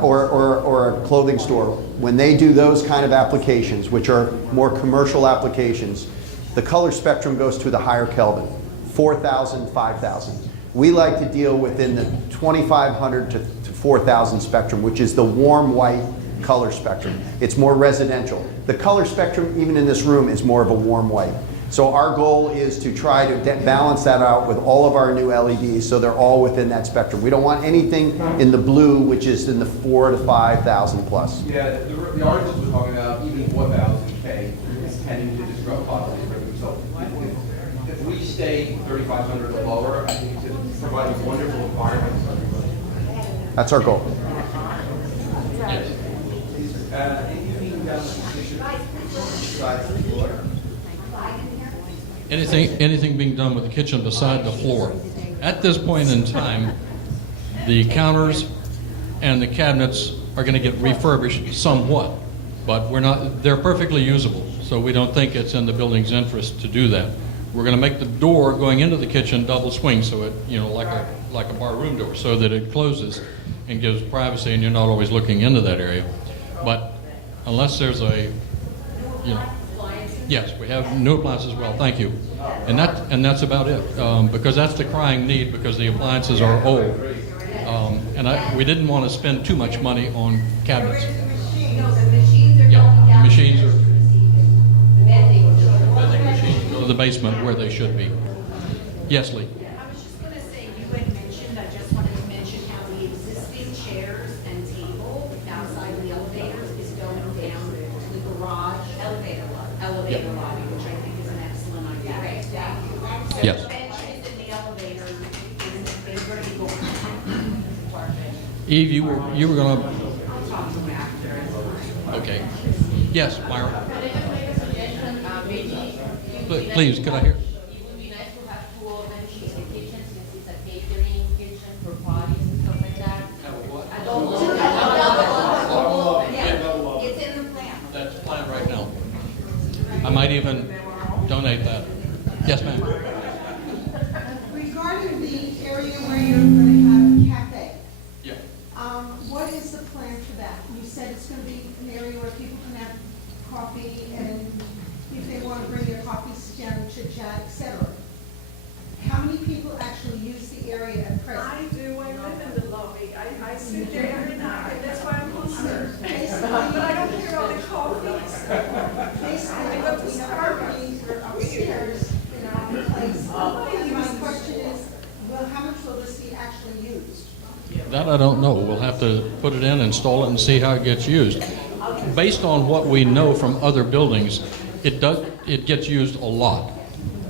or a clothing store. When they do those kind of applications, which are more commercial applications, the color spectrum goes to the higher Kelvin, 4,000, 5,000. We like to deal within the 2,500 to 4,000 spectrum, which is the warm white color spectrum. It's more residential. The color spectrum, even in this room, is more of a warm white. So our goal is to try to balance that out with all of our new LEDs so they're all within that spectrum. We don't want anything in the blue, which is in the 4,000 to 5,000 plus. Yeah, the articles we're talking about, even 4,000K, is tending to disrupt bodily rhythm. So if we stay 3,500 or lower, I think it's providing a wonderful environment for everybody. That's our goal. Anything down the kitchen besides the floor? Anything being done with the kitchen beside the floor. At this point in time, the counters and the cabinets are going to get refurbished somewhat, but they're perfectly usable, so we don't think it's in the building's interest to do that. We're going to make the door going into the kitchen double swing, so it, like a bar room door, so that it closes and gives privacy and you're not always looking into that area. But unless there's yes, we have new appliances as well, thank you. And that's about it, because that's the crying need, because the appliances are old. And we didn't want to spend too much money on cabinets. Yeah, machines are, vending machines go to the basement where they should be. Yes, Lee? I was just going to say, you had mentioned, I just wanted to mention how the existing chairs and table outside the elevators is going down to the garage elevator lobby, which I think is an excellent idea. Great, thank you. So Yes. the benches in the elevator, is ready to go. Eve, you were going to... I'll talk to him after. Okay. Yes, Myra? Can I just make a suggestion? Maybe. Please, could I hear? It would be nice to have two of them in the kitchen since it's a catering kitchen for parties and stuff like that. I don't know. It's in the plan. That's planned right now. I might even donate that. Yes, ma'am. Regarding the area where you're going to have a cafe, Yeah. what is the plan for that? You said it's going to be an area where people can have coffee and if they want to bring their coffee, sit down and chit chat, etc. How many people actually use the area at present? I do, I live in the lobby, I sit there every night, and that's why I'm concerned. Basically, But I don't hear all the coffees. basically, I go to Starbucks upstairs in our place. And my question is, well, how much will this be actually used? That I don't know. We'll have to put it in, install it, and see how it gets used. Based on what we know from other buildings, it gets used a lot.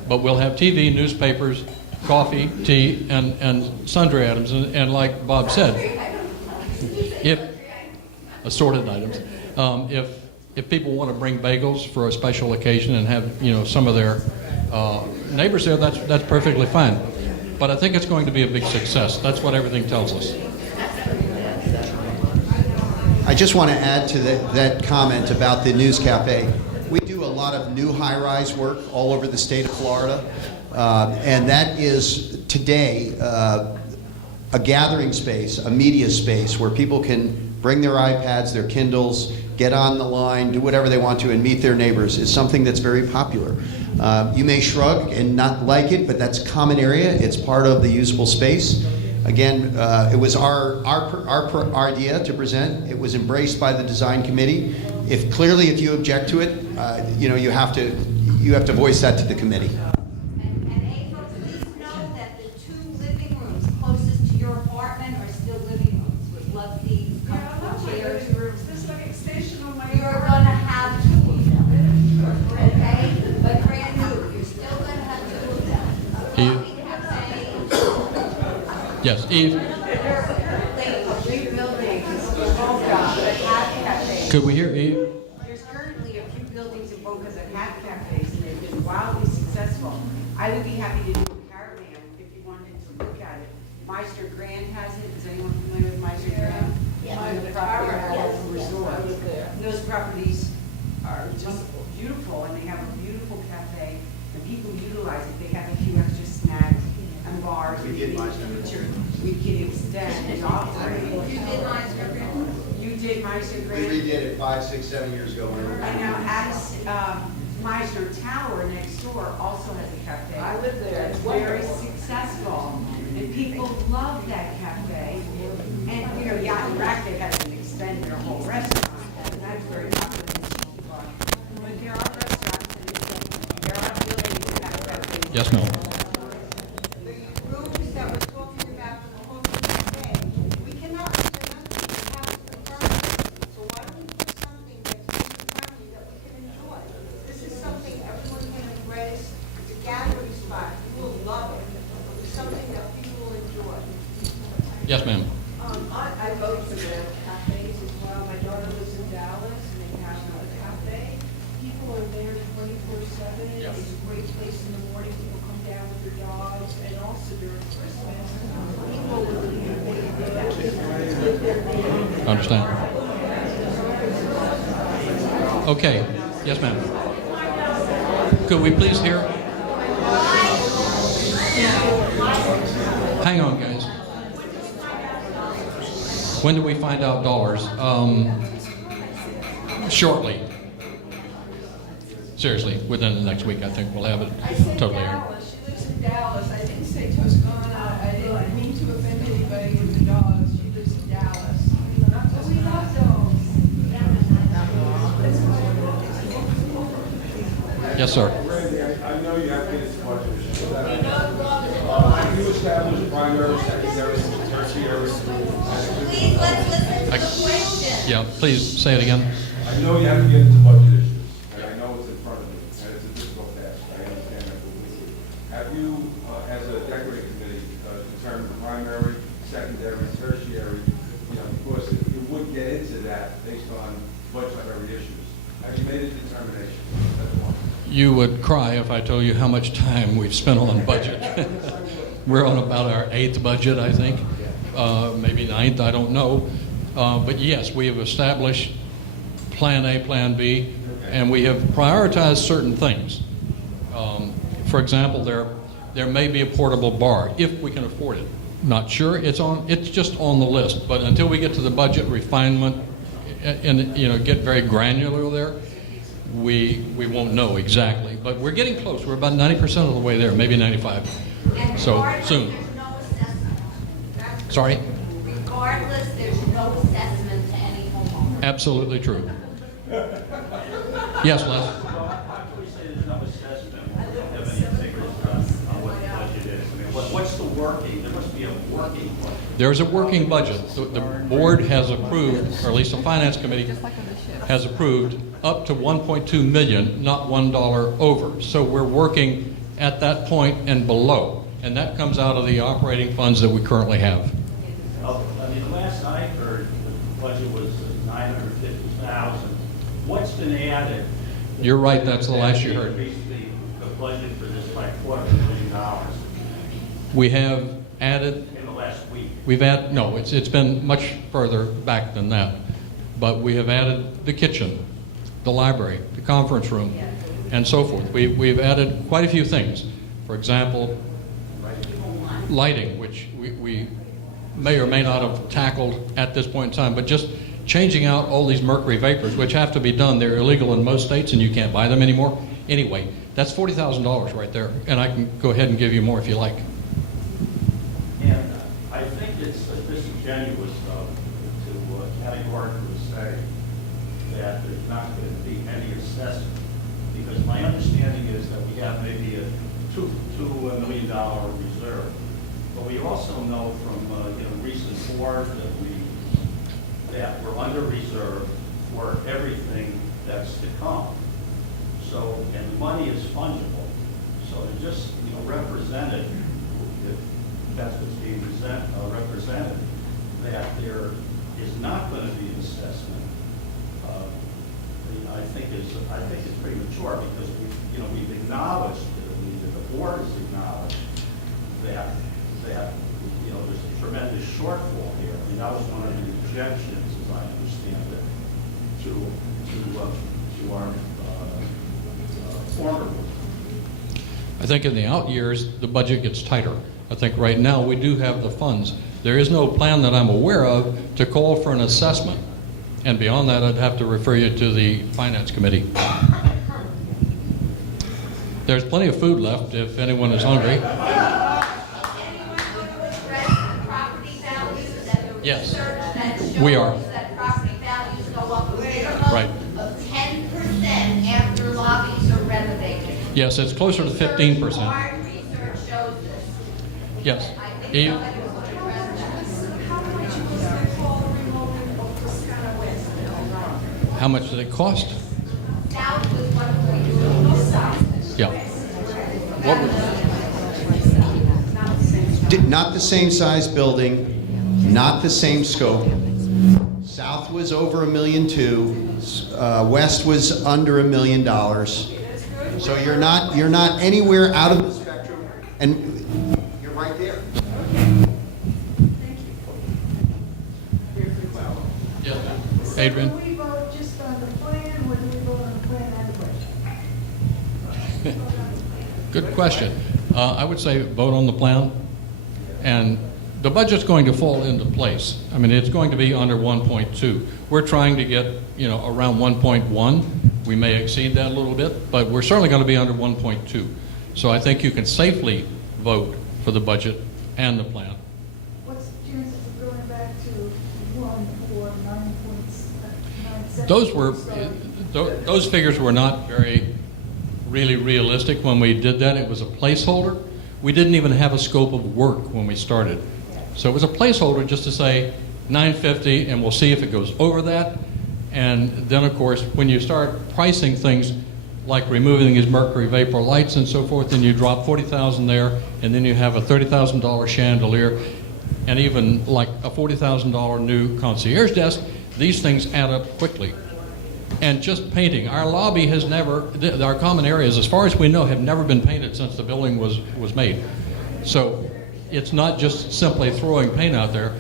But we'll have TV, newspapers, coffee, tea, and sundry items. And like Bob said, if assorted items, if people want to bring bagels for a special occasion and have some of their neighbors there, that's perfectly fine. But I think it's going to be a big success. That's what everything tells us. I just want to add to that comment about the News Cafe. We do a lot of new high-rise work all over the state of Florida, and that is today a gathering space, a media space where people can bring their iPads, their Kindles, get on the line, do whatever they want to, and meet their neighbors. Is something that's very popular. You may shrug and not like it, but that's a common area. It's part of the usable space. Again, it was our idea to present. It was embraced by the design committee. If you object to it, you have to voice that to the committee. And April, please know that the two living rooms closest to your apartment are still living rooms with lovely Yeah, I love comfortable my chairs. living rooms, there's like extension on my You're yard. gonna have two of them, okay? But brand new, you're still gonna have two of them. Eve? Yes, Eve? Could we hear Eve? There's currently a few buildings in Boca that have cafes, and they've been wildly successful. I would be happy to do a caravan if you wanted to look at it. Meister Grand has it. Is anyone familiar with Meister Grand? On the property of the resort. And those properties are just beautiful, and they have a beautiful cafe, and people utilize it. They have a few extra snacks and bars. We did Meister Grand. We can extend the offering. You did Meister Grand? You did Meister Grand? We redid it 5, 6, 7 years ago. And now Meisner Tower next door also has a cafe. I live there. It's very successful, and people love that cafe. And, Yacht and Rack, they had to extend their whole restaurant, and that's very popular in the Tiki Bar. But there are restaurants, and there are buildings that have cafes. Yes, ma'am. The rooms that we're talking about for the home cafe, we cannot, they're not confirmed. So why don't we put something that's user-friendly that we can enjoy? This is something everyone can embrace, it's a gathering spot, people will love it. It's something that people will enjoy. Yes, ma'am. I vote for the cafes as well. My daughter lives in Dallas and they have a cafe. People are there 24/7. Yeah. It's a great place in the morning. People come down with their dogs and also during Christmas. People live there. Understand. Okay. Yes, ma'am. Could we please hear? Hang on, guys. When do we find out dollars? Shortly. Seriously, within the next week, I think we'll have it I said totally aired. Dallas. She lives in Dallas. I didn't say Toscana. I didn't mean to offend anybody with the dogs. She lives in Dallas. Not Toscana. We love dogs. Yes, sir. Randy, I know you have to get into budget issues. Have you established primary, secondary, tertiary? Please, let's listen to I- the question. Yeah, please say it again. I know you have to get into budget issues, and I know it's in front of you, and it's a difficult task. I understand that completely. Have you, as a decorating committee, determined primary, secondary, tertiary, because you would get into that based on budgetary issues. Have you made a determination? That's one. You would cry if I told you how much time we've spent on budget. We're on about our 8th budget, I think, maybe 9th, I don't know. But yes, we have established Plan A, Plan B, and we have prioritized certain things. For example, there may be a portable bar if we can afford it. Not sure. It's just on the list. But until we get to the budget refinement and get very granular there, we won't know exactly. But we're getting close. We're about 90% of the way there, maybe 95. So soon. There's no assessment. Sorry. Regardless, there's no assessment to any homeowner. Absolutely true. Yes, Les. How can we say there's no assessment when we don't have any figures on what the budget is? I mean, what's the working, there must be a working budget. There's a working budget. The board has approved, or at least the finance committee has approved, up to $1.2 million, not $1 over. So we're working at that point and below. And that comes out of the operating funds that we currently have. I mean, the last I heard, the budget was $950,000. What's been added? You're right, that's the last you heard. Increased the budget for this by $250,000 We have added, in the last week. no, it's been much further back than that. But we have added the kitchen, the library, the conference room, and so forth. We've added quite a few things. For example, lighting, which we may or may not have tackled at this point in time, but just changing out all these mercury vapors, which have to be done. They're illegal in most states and you can't buy them anymore. Anyway, that's $40,000 right there. And I can go ahead and give you more if you like. And I think it's disingenuous to categorically say that there's not going to be any assessment, because my understanding is that we have maybe a $2 million reserve. But we also know from recent board that we're under reserve for everything that's to come. So, and the money is fungible. So to just represent it, if that's what's being represented, that there is not going to be an assessment, I think it's premature, because we've acknowledged, the board has acknowledged that there's a tremendous shortfall here. I mean, that was one of the objections, as I understand it, to our former board. I think in the out years, the budget gets tighter. I think right now we do have the funds. There is no plan that I'm aware of to call for an assessment. And beyond that, I'd have to refer you to the Finance Committee. There's plenty of food left if anyone is hungry. Anyone going to address the property values that the Yes. research that shows We are. that property values go up a Right. minimum of 10% after lobbies are renovated? Yes, it's closer to 15%. Hard research shows this. Yes. I think Eve? somebody was going to address that. How much was the total remodeling of Toscana West? How much did it cost? South was 1.2. No south. Yeah. What was, Not the same size building, not the same scope. South was over $1.2 million. West was under $1 million. So you're not anywhere out of the spectrum, and you're right there. yeah. Adrian? Do we vote just on the plan, or do we vote on the plan and the budget? Good question. I would say vote on the plan, and the budget's going to fall into place. I mean, it's going to be under 1.2. We're trying to get, around 1.1. We may exceed that a little bit, but we're certainly going to be under 1.2. So I think you can safely vote for the budget and the plan. What's the chances of going back to 1 or 9.97? Those figures were not really realistic when we did that. It was a placeholder. We didn't even have a scope of work when we started. So it was a placeholder just to say 950, and we'll see if it goes over that. And then, of course, when you start pricing things like removing these mercury vapor lights and so forth, then you drop $40,000 there, and then you have a $30,000 chandelier, and even like a $40,000 new concierge desk. These things add up quickly. And just painting. Our lobby has never, our common areas, as far as we know, have never been painted since the building was made. So it's not just simply throwing paint out there.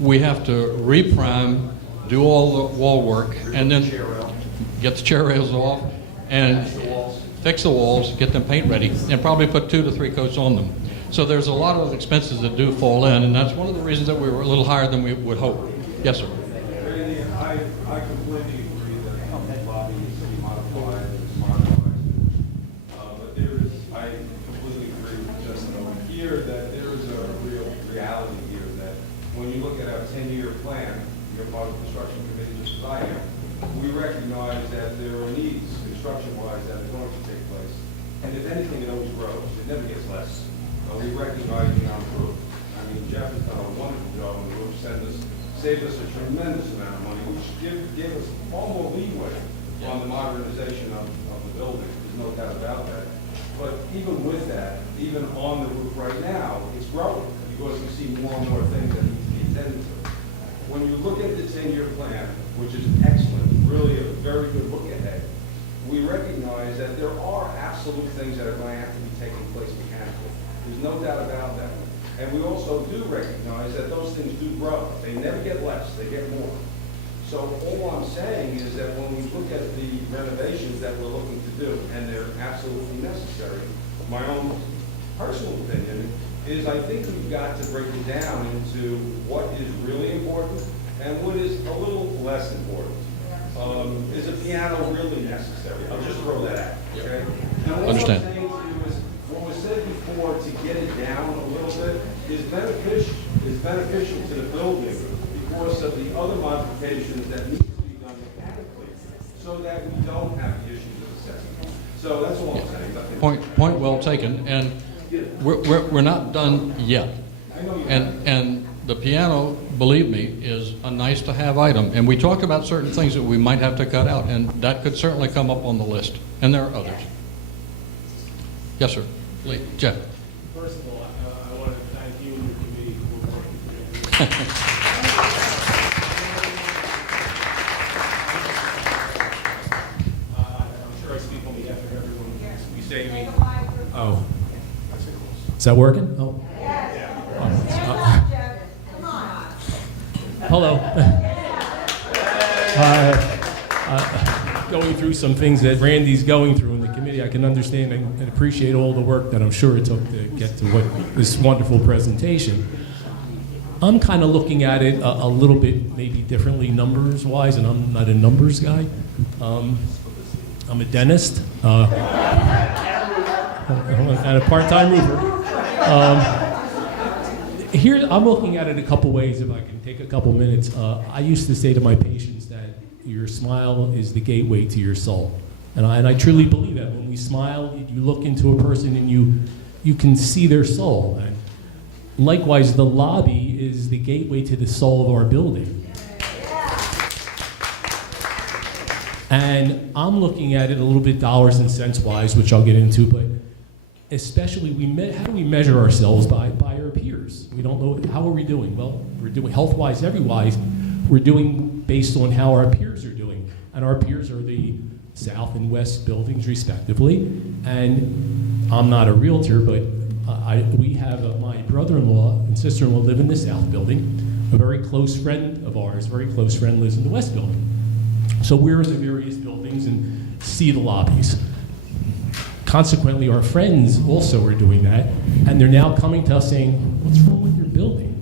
We have to reprime, do all the wall work, and then get the chair rails off, and fix the walls, get them paint ready, and probably put 2 to 3 coats on them. So there's a lot of expenses that do fall in, and that's one of the reasons that we were a little higher than we would hope. Yes, sir. Randy, I completely agree that the lobby needs to be modified and modernized. But I completely agree with Justin over here that there is a real reality here that when you look at our 10-year plan, you're part of the construction committee just as I am, we recognize that there are needs construction-wise that are going to take place. And if anything, it always grows. It never gets less. We recognize it on the roof. I mean, Jeff has done a wonderful job on the roof, saved us a tremendous amount of money, which gave us far more leeway on the modernization of the building. There's no doubt about that. But even with that, even on the roof right now, it's growing because we see more and more things that need to be attended to. When you look at the 10-year plan, which is excellent, really a very good look ahead, we recognize that there are absolute things that are going to have to be taking place mechanically. There's no doubt about that. And we also do recognize that those things do grow. They never get less, they get more. So all I'm saying is that when we look at the renovations that we're looking to do, and they're absolutely necessary, my own personal opinion is I think we've got to break it down into what is really important and what is a little less important. Is a piano really necessary? I'll just throw that out, okay? And what Understand. I'm saying to you is, what was said before, to get it down a little bit, is beneficial to the building because of the other modifications that need to be done mechanically, so that we don't have the issues of assessment. So that's all I'm saying. Point well taken, and we're not done yet. I know you're And the piano, believe me, is a nice to have item. And we talked about certain things that we might have to cut out, and that could certainly come up on the list. And there are others. Yes, sir. Jeff. First of all, I want to thank you and your committee for working together. I'm sure I speak on behalf of everyone. You say to me, oh, is that working? Oh. Hello. Going through some things that Randy's going through in the committee, I can understand and appreciate all the work that I'm sure it took to get to this wonderful presentation. I'm kind of looking at it a little bit maybe differently numbers-wise, and I'm not a numbers guy. I'm a dentist and a part-time roofer. Here, I'm looking at it a couple ways, if I can take a couple minutes. I used to say to my patients that your smile is the gateway to your soul. And I truly believe that. When we smile, you look into a person and you can see their soul. And likewise, the lobby is the gateway to the soul of our building. And I'm looking at it a little bit dollars and cents wise, which I'll get into, but especially how do we measure ourselves by our peers? We don't know, how are we doing? Well, we're doing health-wise, every-wise, we're doing based on how our peers are doing. And our peers are the south and west buildings respectively. And I'm not a realtor, but we have my brother-in-law and sister-in-law live in the south building. A very close friend of ours, very close friend, lives in the west building. So we're in the various buildings and see the lobbies. Consequently, our friends also are doing that, and they're now coming to us saying, what's wrong with your building?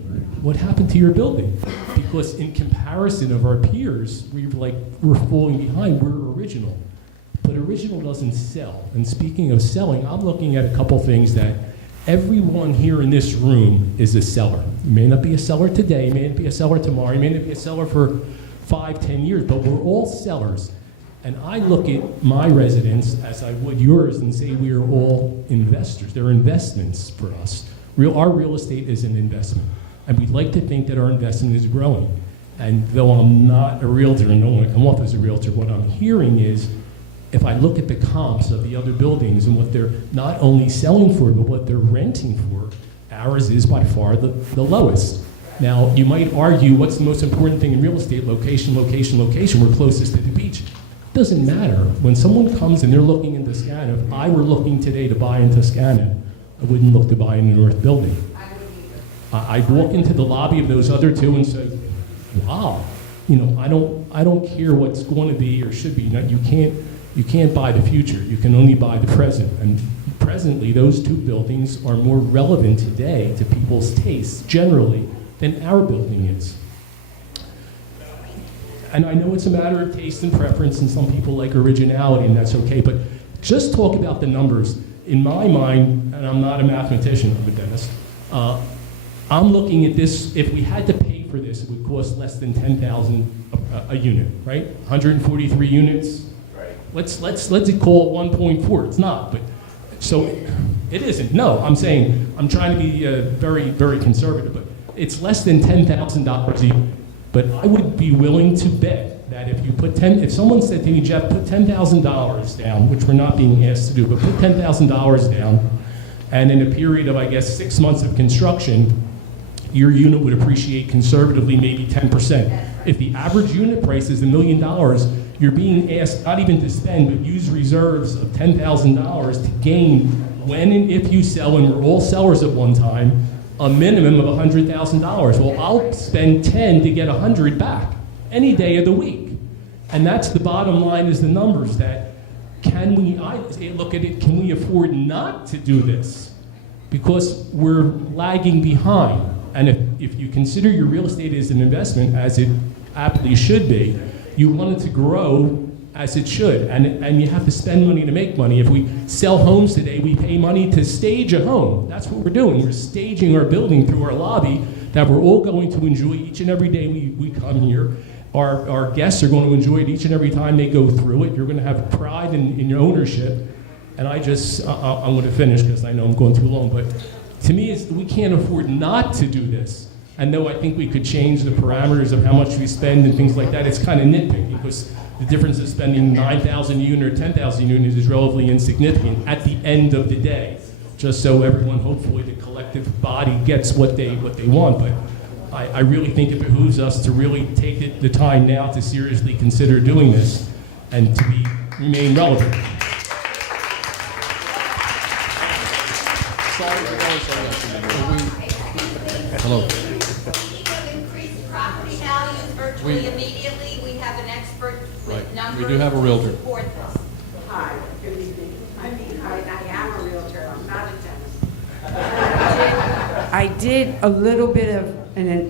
What happened to your building? Because in comparison of our peers, we're falling behind, we're original. But original doesn't sell. And speaking of selling, I'm looking at a couple things that everyone here in this room is a seller. You may not be a seller today, you may not be a seller tomorrow, you may not be a seller for 5, 10 years, but we're all sellers. And I look at my residents as I would yours and say we are all investors. They're investments for us. Our real estate is an investment. And we'd like to think that our investment is growing. And though I'm not a realtor and don't want to come off as a realtor, what I'm hearing is if I look at the comps of the other buildings and what they're not only selling for, but what they're renting for, ours is by far the lowest. Now, you might argue, what's the most important thing in real estate? Location, location, location. We're closest to the beach. doesn't matter. When someone comes and they're looking in Toscana, if I were looking today to buy in Toscana, I wouldn't look to buy in the North Building. I'd walk into the lobby of those other two and say, wow, you know, I don't care what's going to be or should be. You can't buy the future. You can only buy the present. And presently, those two buildings are more relevant today to people's tastes generally than our building is. And I know it's a matter of taste and preference, and some people like originality, and that's okay, but just talk about the numbers. In my mind, and I'm not a mathematician, I'm a dentist, I'm looking at this, if we had to pay for this, it would cost less than $10,000 a unit, right? 143 units. Right. Let's call it 1.4. It's not, but so it isn't. No, I'm saying I'm trying to be very, very conservative, but it's less than $10,000 a unit. But I would be willing to bet that if someone said to me, Jeff, put $10,000 down, which we're not being asked to do, but put $10,000 down, and in a period of, I guess, 6 months of construction, your unit would appreciate conservatively maybe 10%. If the average unit price is $1 million, you're being asked not even to spend, but use reserves of $10,000 to gain when and if you sell, and we're all sellers at one time, a minimum of $100,000. Well, I'll spend 10 to get 100 back any day of the week. And that's the bottom line, is the numbers that I look at it, can we afford not to do this? Because we're lagging behind. And if you consider your real estate as an investment, as it aptly should be, you want it to grow as it should. And you have to spend money to make money. If we sell homes today, we pay money to stage a home. That's what we're doing. We're staging our building through our lobby that we're all going to enjoy each and every day we come here. Our guests are going to enjoy it each and every time they go through it. You're going to have pride in your ownership. And I'm going to finish because I know I'm going too long, but to me, we can't afford not to do this. And though I think we could change the parameters of how much we spend and things like that, it's kind of nitpicking, because the difference of spending 9,000 a unit or 10,000 units is relatively insignificant at the end of the day. Just so everyone, hopefully, the collective body gets what they want. But I really think it behooves us to really take the time now to seriously consider doing this and to remain relevant. Hello. Increased property values virtually immediately. We have an expert with Right. numbers. We do have a realtor. to support this. Hi, good evening. I am a realtor, I'm not a dentist. I did a little bit of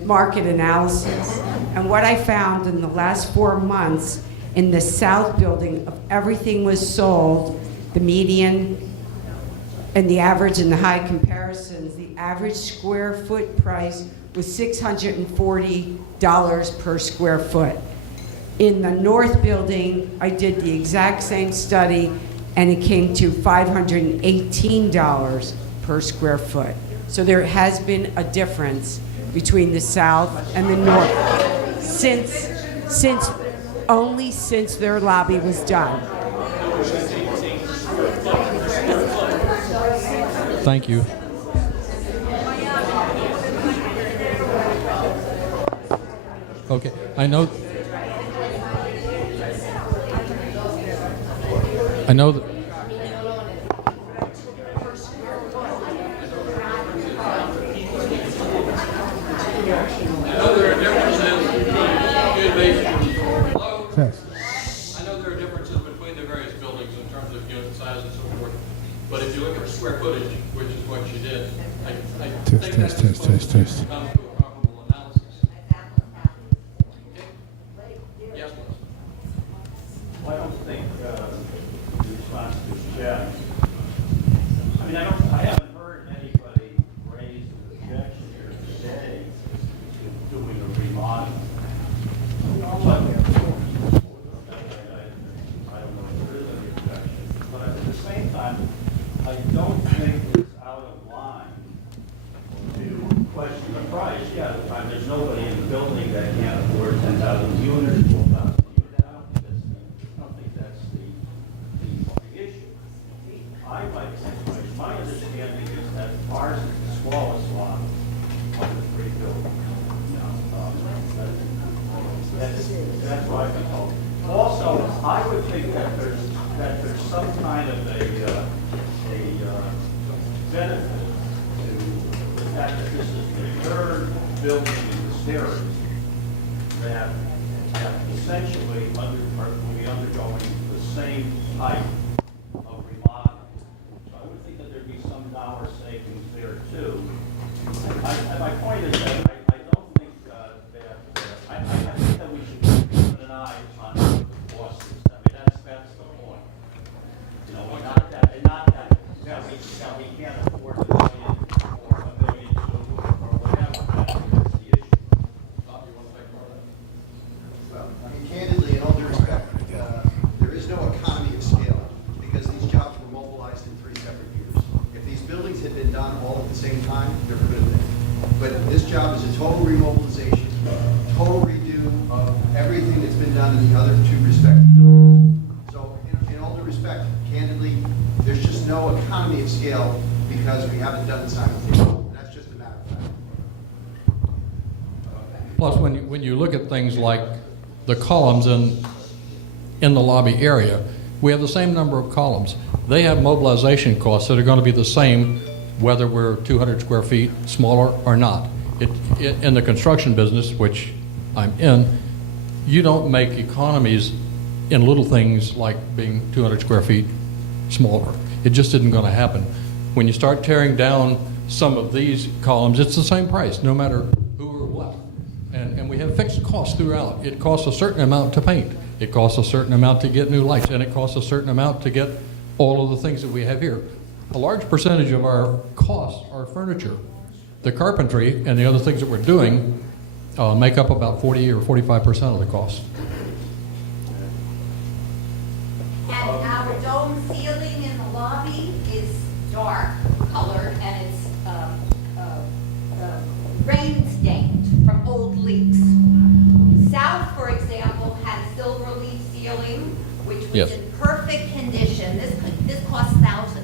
market analysis, and what I found in the last 4 months in the south building, of everything was sold, the median and the average and the high comparisons, the average square foot price was $640 per square foot. In the north building, I did the exact same study, and it came to $518 per square foot. So there has been a difference between the south and the north since their lobby was done. Thank you. Okay, I know that. I know there are differences between the various buildings in terms of unit size and so forth, but if you look at the square footage, which is what you did, I think that's supposed to come to a comparable analysis. Okay? Yes, please. Well, I don't think the response to Jeff, I mean, I haven't heard anybody raise an objection here today to doing a remodel. But I don't know if there is any objection. But at the same time, I don't think it's out of line to question the price. Yeah, there's nobody in the building that can't afford 10,000 units, 12,000 units. I don't think that's the issue. My understanding is that ours is the smallest lot of the three buildings. That's what I've been told. Also, I would think think that there's some kind of a benefit to the fact that this is the third building in the series that essentially will be undergoing the same type of remodeling. So I would think that there'd be some dollar savings there too. And my point is that I don't think I think that we should keep an eye on what the cost is. I mean, that's the point. You know, not that we can't afford $1 million or $1.2 million or whatever. That's the issue. Bob, you want to take part of that? Well, I mean, candidly, in all due respect, there is no economy of scale because these jobs were mobilized in 3 separate years. If these buildings had been done all at the same time, there would have been. But this job is a total remobilization, total redo of everything that's been done in the other 2 respective buildings. So, in all due respect, candidly, there's just no economy of scale because we haven't done it simultaneously. That's just a matter of fact. Plus, when you look at things like the columns in the lobby area, we have the same number of columns. They have mobilization costs that are going to be the same whether we're 200 square feet smaller or not. In the construction business, which I'm in, you don't make economies in little things like being 200 square feet smaller. It just isn't going to happen. When you start tearing down some of these columns, it's the same price, no matter who or what. And we have fixed costs throughout. It costs a certain amount to paint. It costs a certain amount to get new lights, and it costs a certain amount to get all of the things that we have here. A large percentage of our costs are furniture. The carpentry and the other things that we're doing make up about 40 or 45% of the cost. And our dome ceiling in the lobby is dark colored and it's rain stained from old leaks. South, for example, had a silver leaf ceiling, which was Yes. in perfect condition. This cost thousands.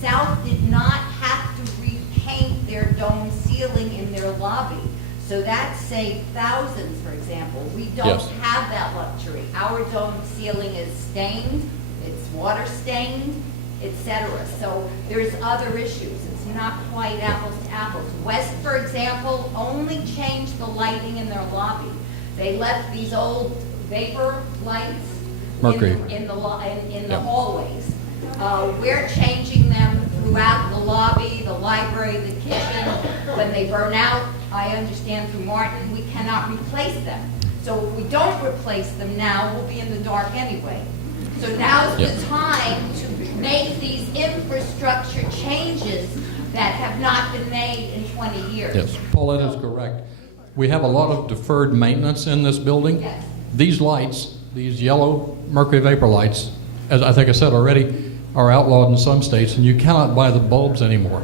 South did not have to repaint their dome ceiling in their lobby. So that saved thousands, for example. We don't Yes. have that luxury. Our dome ceiling is stained, it's water stained, etc. So there's other issues. It's not quite apples to apples. West, for example, only changed the lighting in their lobby. They left these old vapor lights Mercury. in the Yeah. hallways. We're changing them throughout the lobby, the library, the kitchen. When they burn out, I understand through Martin, we cannot replace them. So if we don't replace them now, we'll be in the dark anyway. So now's Yeah. the time to make these infrastructure changes that have not been made in 20 years. Yes, Paulette is correct. We have a lot of deferred maintenance in this building. Yes. These lights, these yellow mercury vapor lights, as I think I said already, are outlawed in some states, and you cannot buy the bulbs anymore.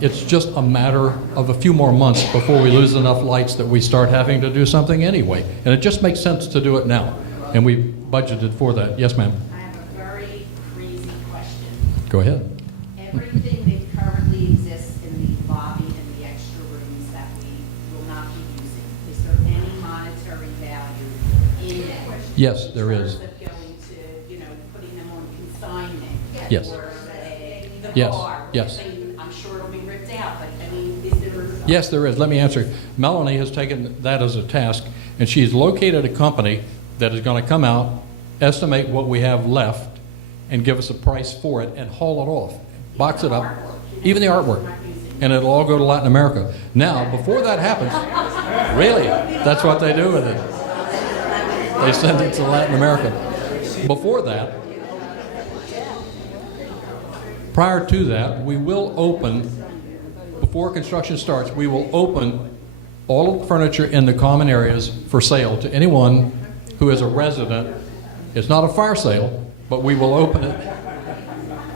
It's just a matter of a few more months before we lose enough lights that we start having to do something anyway. And it just makes sense to do it now, and we budgeted for that. Yes, ma'am. I have a very crazy question. Go ahead. Everything that currently exists in the lobby and the extra rooms that we will not be using, is there any monetary value in that? Yes, there is. In terms of going to, putting them on consignment? Yes. Or the Yes, bar? yes. I'm sure it'll be ripped out, but I mean, is there? Yes, there is. Let me answer. Melanie has taken that as a task, and she's located a company that is going to come out, estimate what we have left, and give us a price for it, and haul it off, box it up, even the artwork, and it'll all go to Latin America. Now, before that happens, really, that's what they do with it. They send it to Latin America. Before that, prior to that, we will open, before construction starts, we will open all of the furniture in the common areas for sale to anyone who is a resident. It's not a fire sale, but we will open it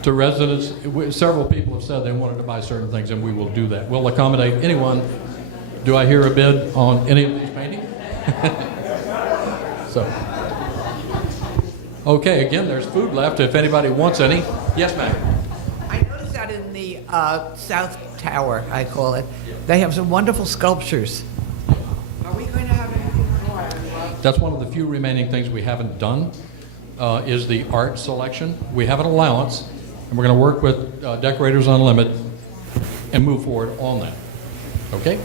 to residents. Several people have said they wanted to buy certain things, and we will do that. We'll accommodate anyone. Do I hear a bid on any of these paintings? So, okay, again, there's food left if anybody wants any. Yes, ma'am. I noticed that in the South Tower, I call it, they have some wonderful sculptures. Are we going to have anything more? That's one of the few remaining things we haven't done. is the art selection. We have an allowance, and we're going to work with Decorators Unlimited and move forward on that. Okay?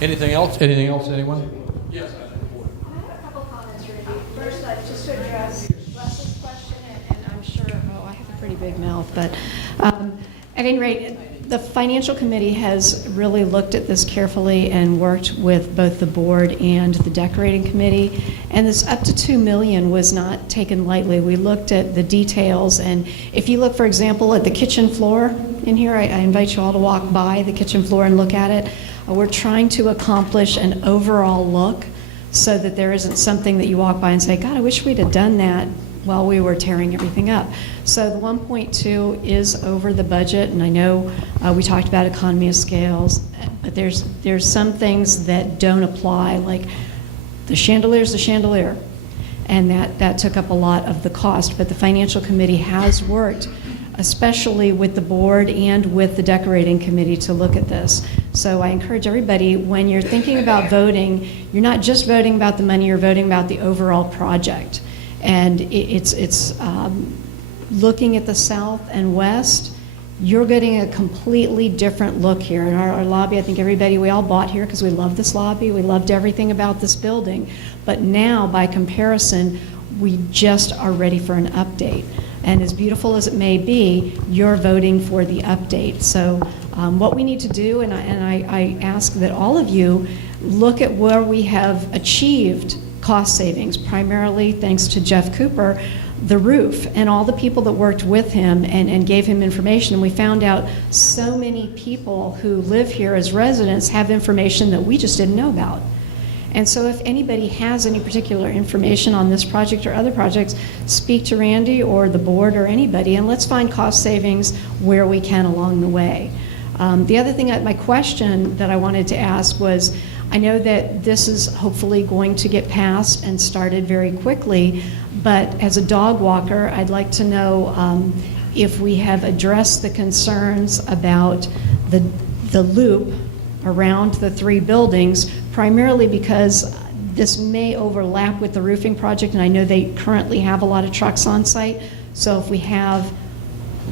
Anything else? Anything else, anyone? Yes. I have a couple comments, Randy. First, just to address Les's question, and I'm sure, I have a pretty big mouth, but at any rate, the Financial Committee has really looked at this carefully and worked with both the board and the Decorating Committee, and this up to $2 million was not taken lightly. We looked at the details, and if you look, for example, at the kitchen floor in here, I invite you all to walk by the kitchen floor and look at it. We're trying to accomplish an overall look so that there isn't something that you walk by and say, God, I wish we'd have done that while we were tearing everything up. So the 1.2 is over the budget, and I know we talked about economy of scales, but there's some things that don't apply, like the chandelier's the chandelier, and that took up a lot of the cost. But the Financial Committee has worked, especially with the board and with the Decorating Committee, to look at this. So I encourage everybody, when you're thinking about voting, you're not just voting about the money, you're voting about the overall project. And it's looking at the south and west, you're getting a completely different look here. In our lobby, I think everybody, we all bought here because we love this lobby, we loved everything about this building. But now, by comparison, we just are ready for an update. And as beautiful as it may be, you're voting for the update. So what we need to do, and I ask that all of you look at where we have achieved cost savings, primarily thanks to Jeff Cooper, the roof, and all the people that worked with him and gave him information. And we found out so many people who live here as residents have information that we just didn't know about. And so if anybody has any particular information on this project or other projects, speak to Randy or the board or anybody, and let's find cost savings where we can along the way. The other thing, my question that I wanted to ask was, I know that this is hopefully going to get passed and started very quickly, but as a dog walker, I'd like to know if we have addressed the concerns about the loop around the three buildings, primarily because this may overlap with the roofing project, and I know they currently have a lot of trucks on site, so if we have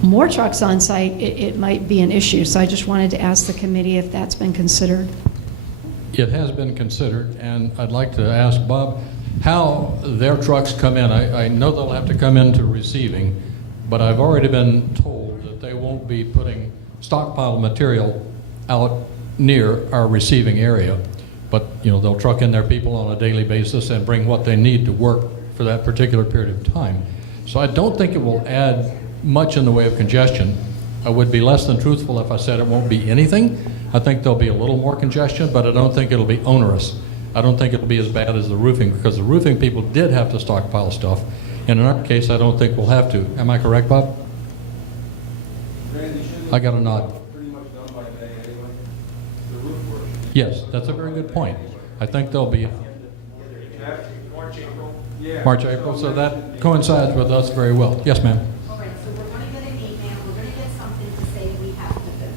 more trucks on site, it might be an issue. So I just wanted to ask the committee if that's been considered. It has been considered, and I'd like to ask Bob how their trucks come in. I know they'll have to come into receiving, but I've already been told that they won't be putting stockpile material out near our receiving area. But, you know, they'll truck in their people on a daily basis and bring what they need to work for that particular period of time. So I don't think it will add much in the way of congestion. I would be less than truthful if I said it won't be anything. I think there'll be a little more congestion, but I don't think it'll be onerous. I don't think it'll be as bad as the roofing, because the roofing people did have to stockpile stuff. And in our case, I don't think we'll have to. Am I correct, Bob? Randy, shouldn't I got a nod. pretty much done by May anyway? The roof work. Yes, that's a very good point. I think there'll be March, April? Yeah. March, April, so that coincides with us very well. Yes, ma'am. All right, so we're gonna get an email, we're gonna get something to say we have to do.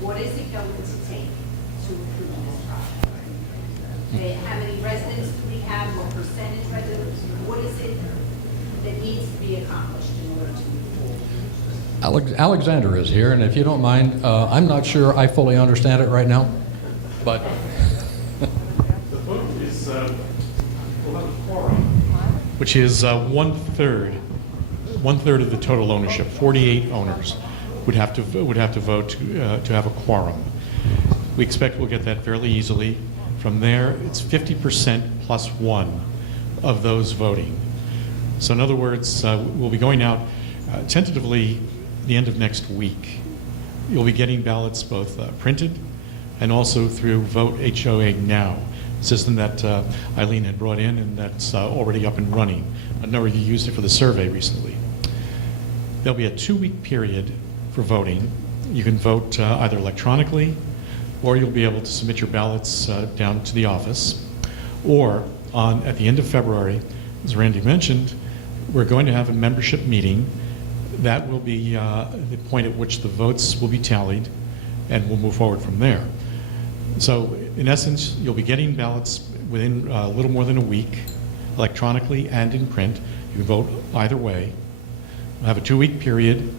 What is it going to take to approve this project? How many residents do we have, what percentage residents? What is it that needs to be accomplished in order to move forward? Alexander is here, and if you don't mind, I'm not sure I fully understand it right now, but The vote is, we'll have a quorum, which is one-third of the total ownership. 48 owners would have to vote to have a quorum. We expect we'll get that fairly easily. From there, it's 50% plus one of those voting. So in other words, we'll be going out tentatively the end of next week. You'll be getting ballots both printed and also through Vote HOA Now, system that Eileen had brought in and that's already up and running. A number of you used it for the survey recently. There'll be a 2-week period for voting. You can vote either electronically, or you'll be able to submit your ballots down to the office. Or at the end of February, as Randy mentioned, we're going to have a membership meeting. That will be the point at which the votes will be tallied, and we'll move forward from there. So in essence, you'll be getting ballots within a little more than a week, electronically and in print. You can vote either way. We'll have a 2-week period.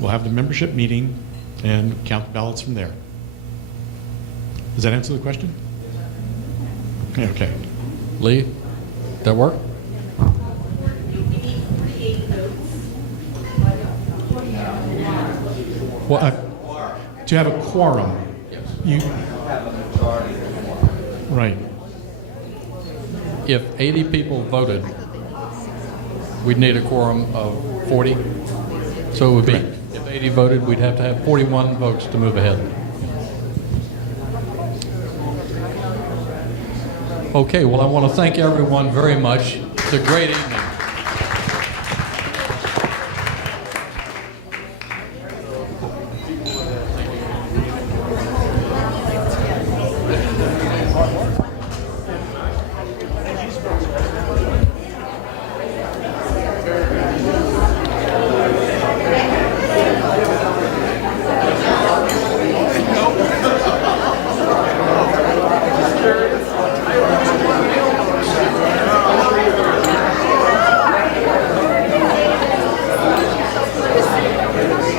We'll have the membership meeting and count the ballots from there. Does that answer the question? Okay. Lee, that work? Well, to have a quorum, you, right. If 80 people voted, we'd need a quorum of 40. So it would be, if 80 voted, we'd have to have 41 votes to move ahead. Okay, well, I want to thank everyone very much. It's a great evening.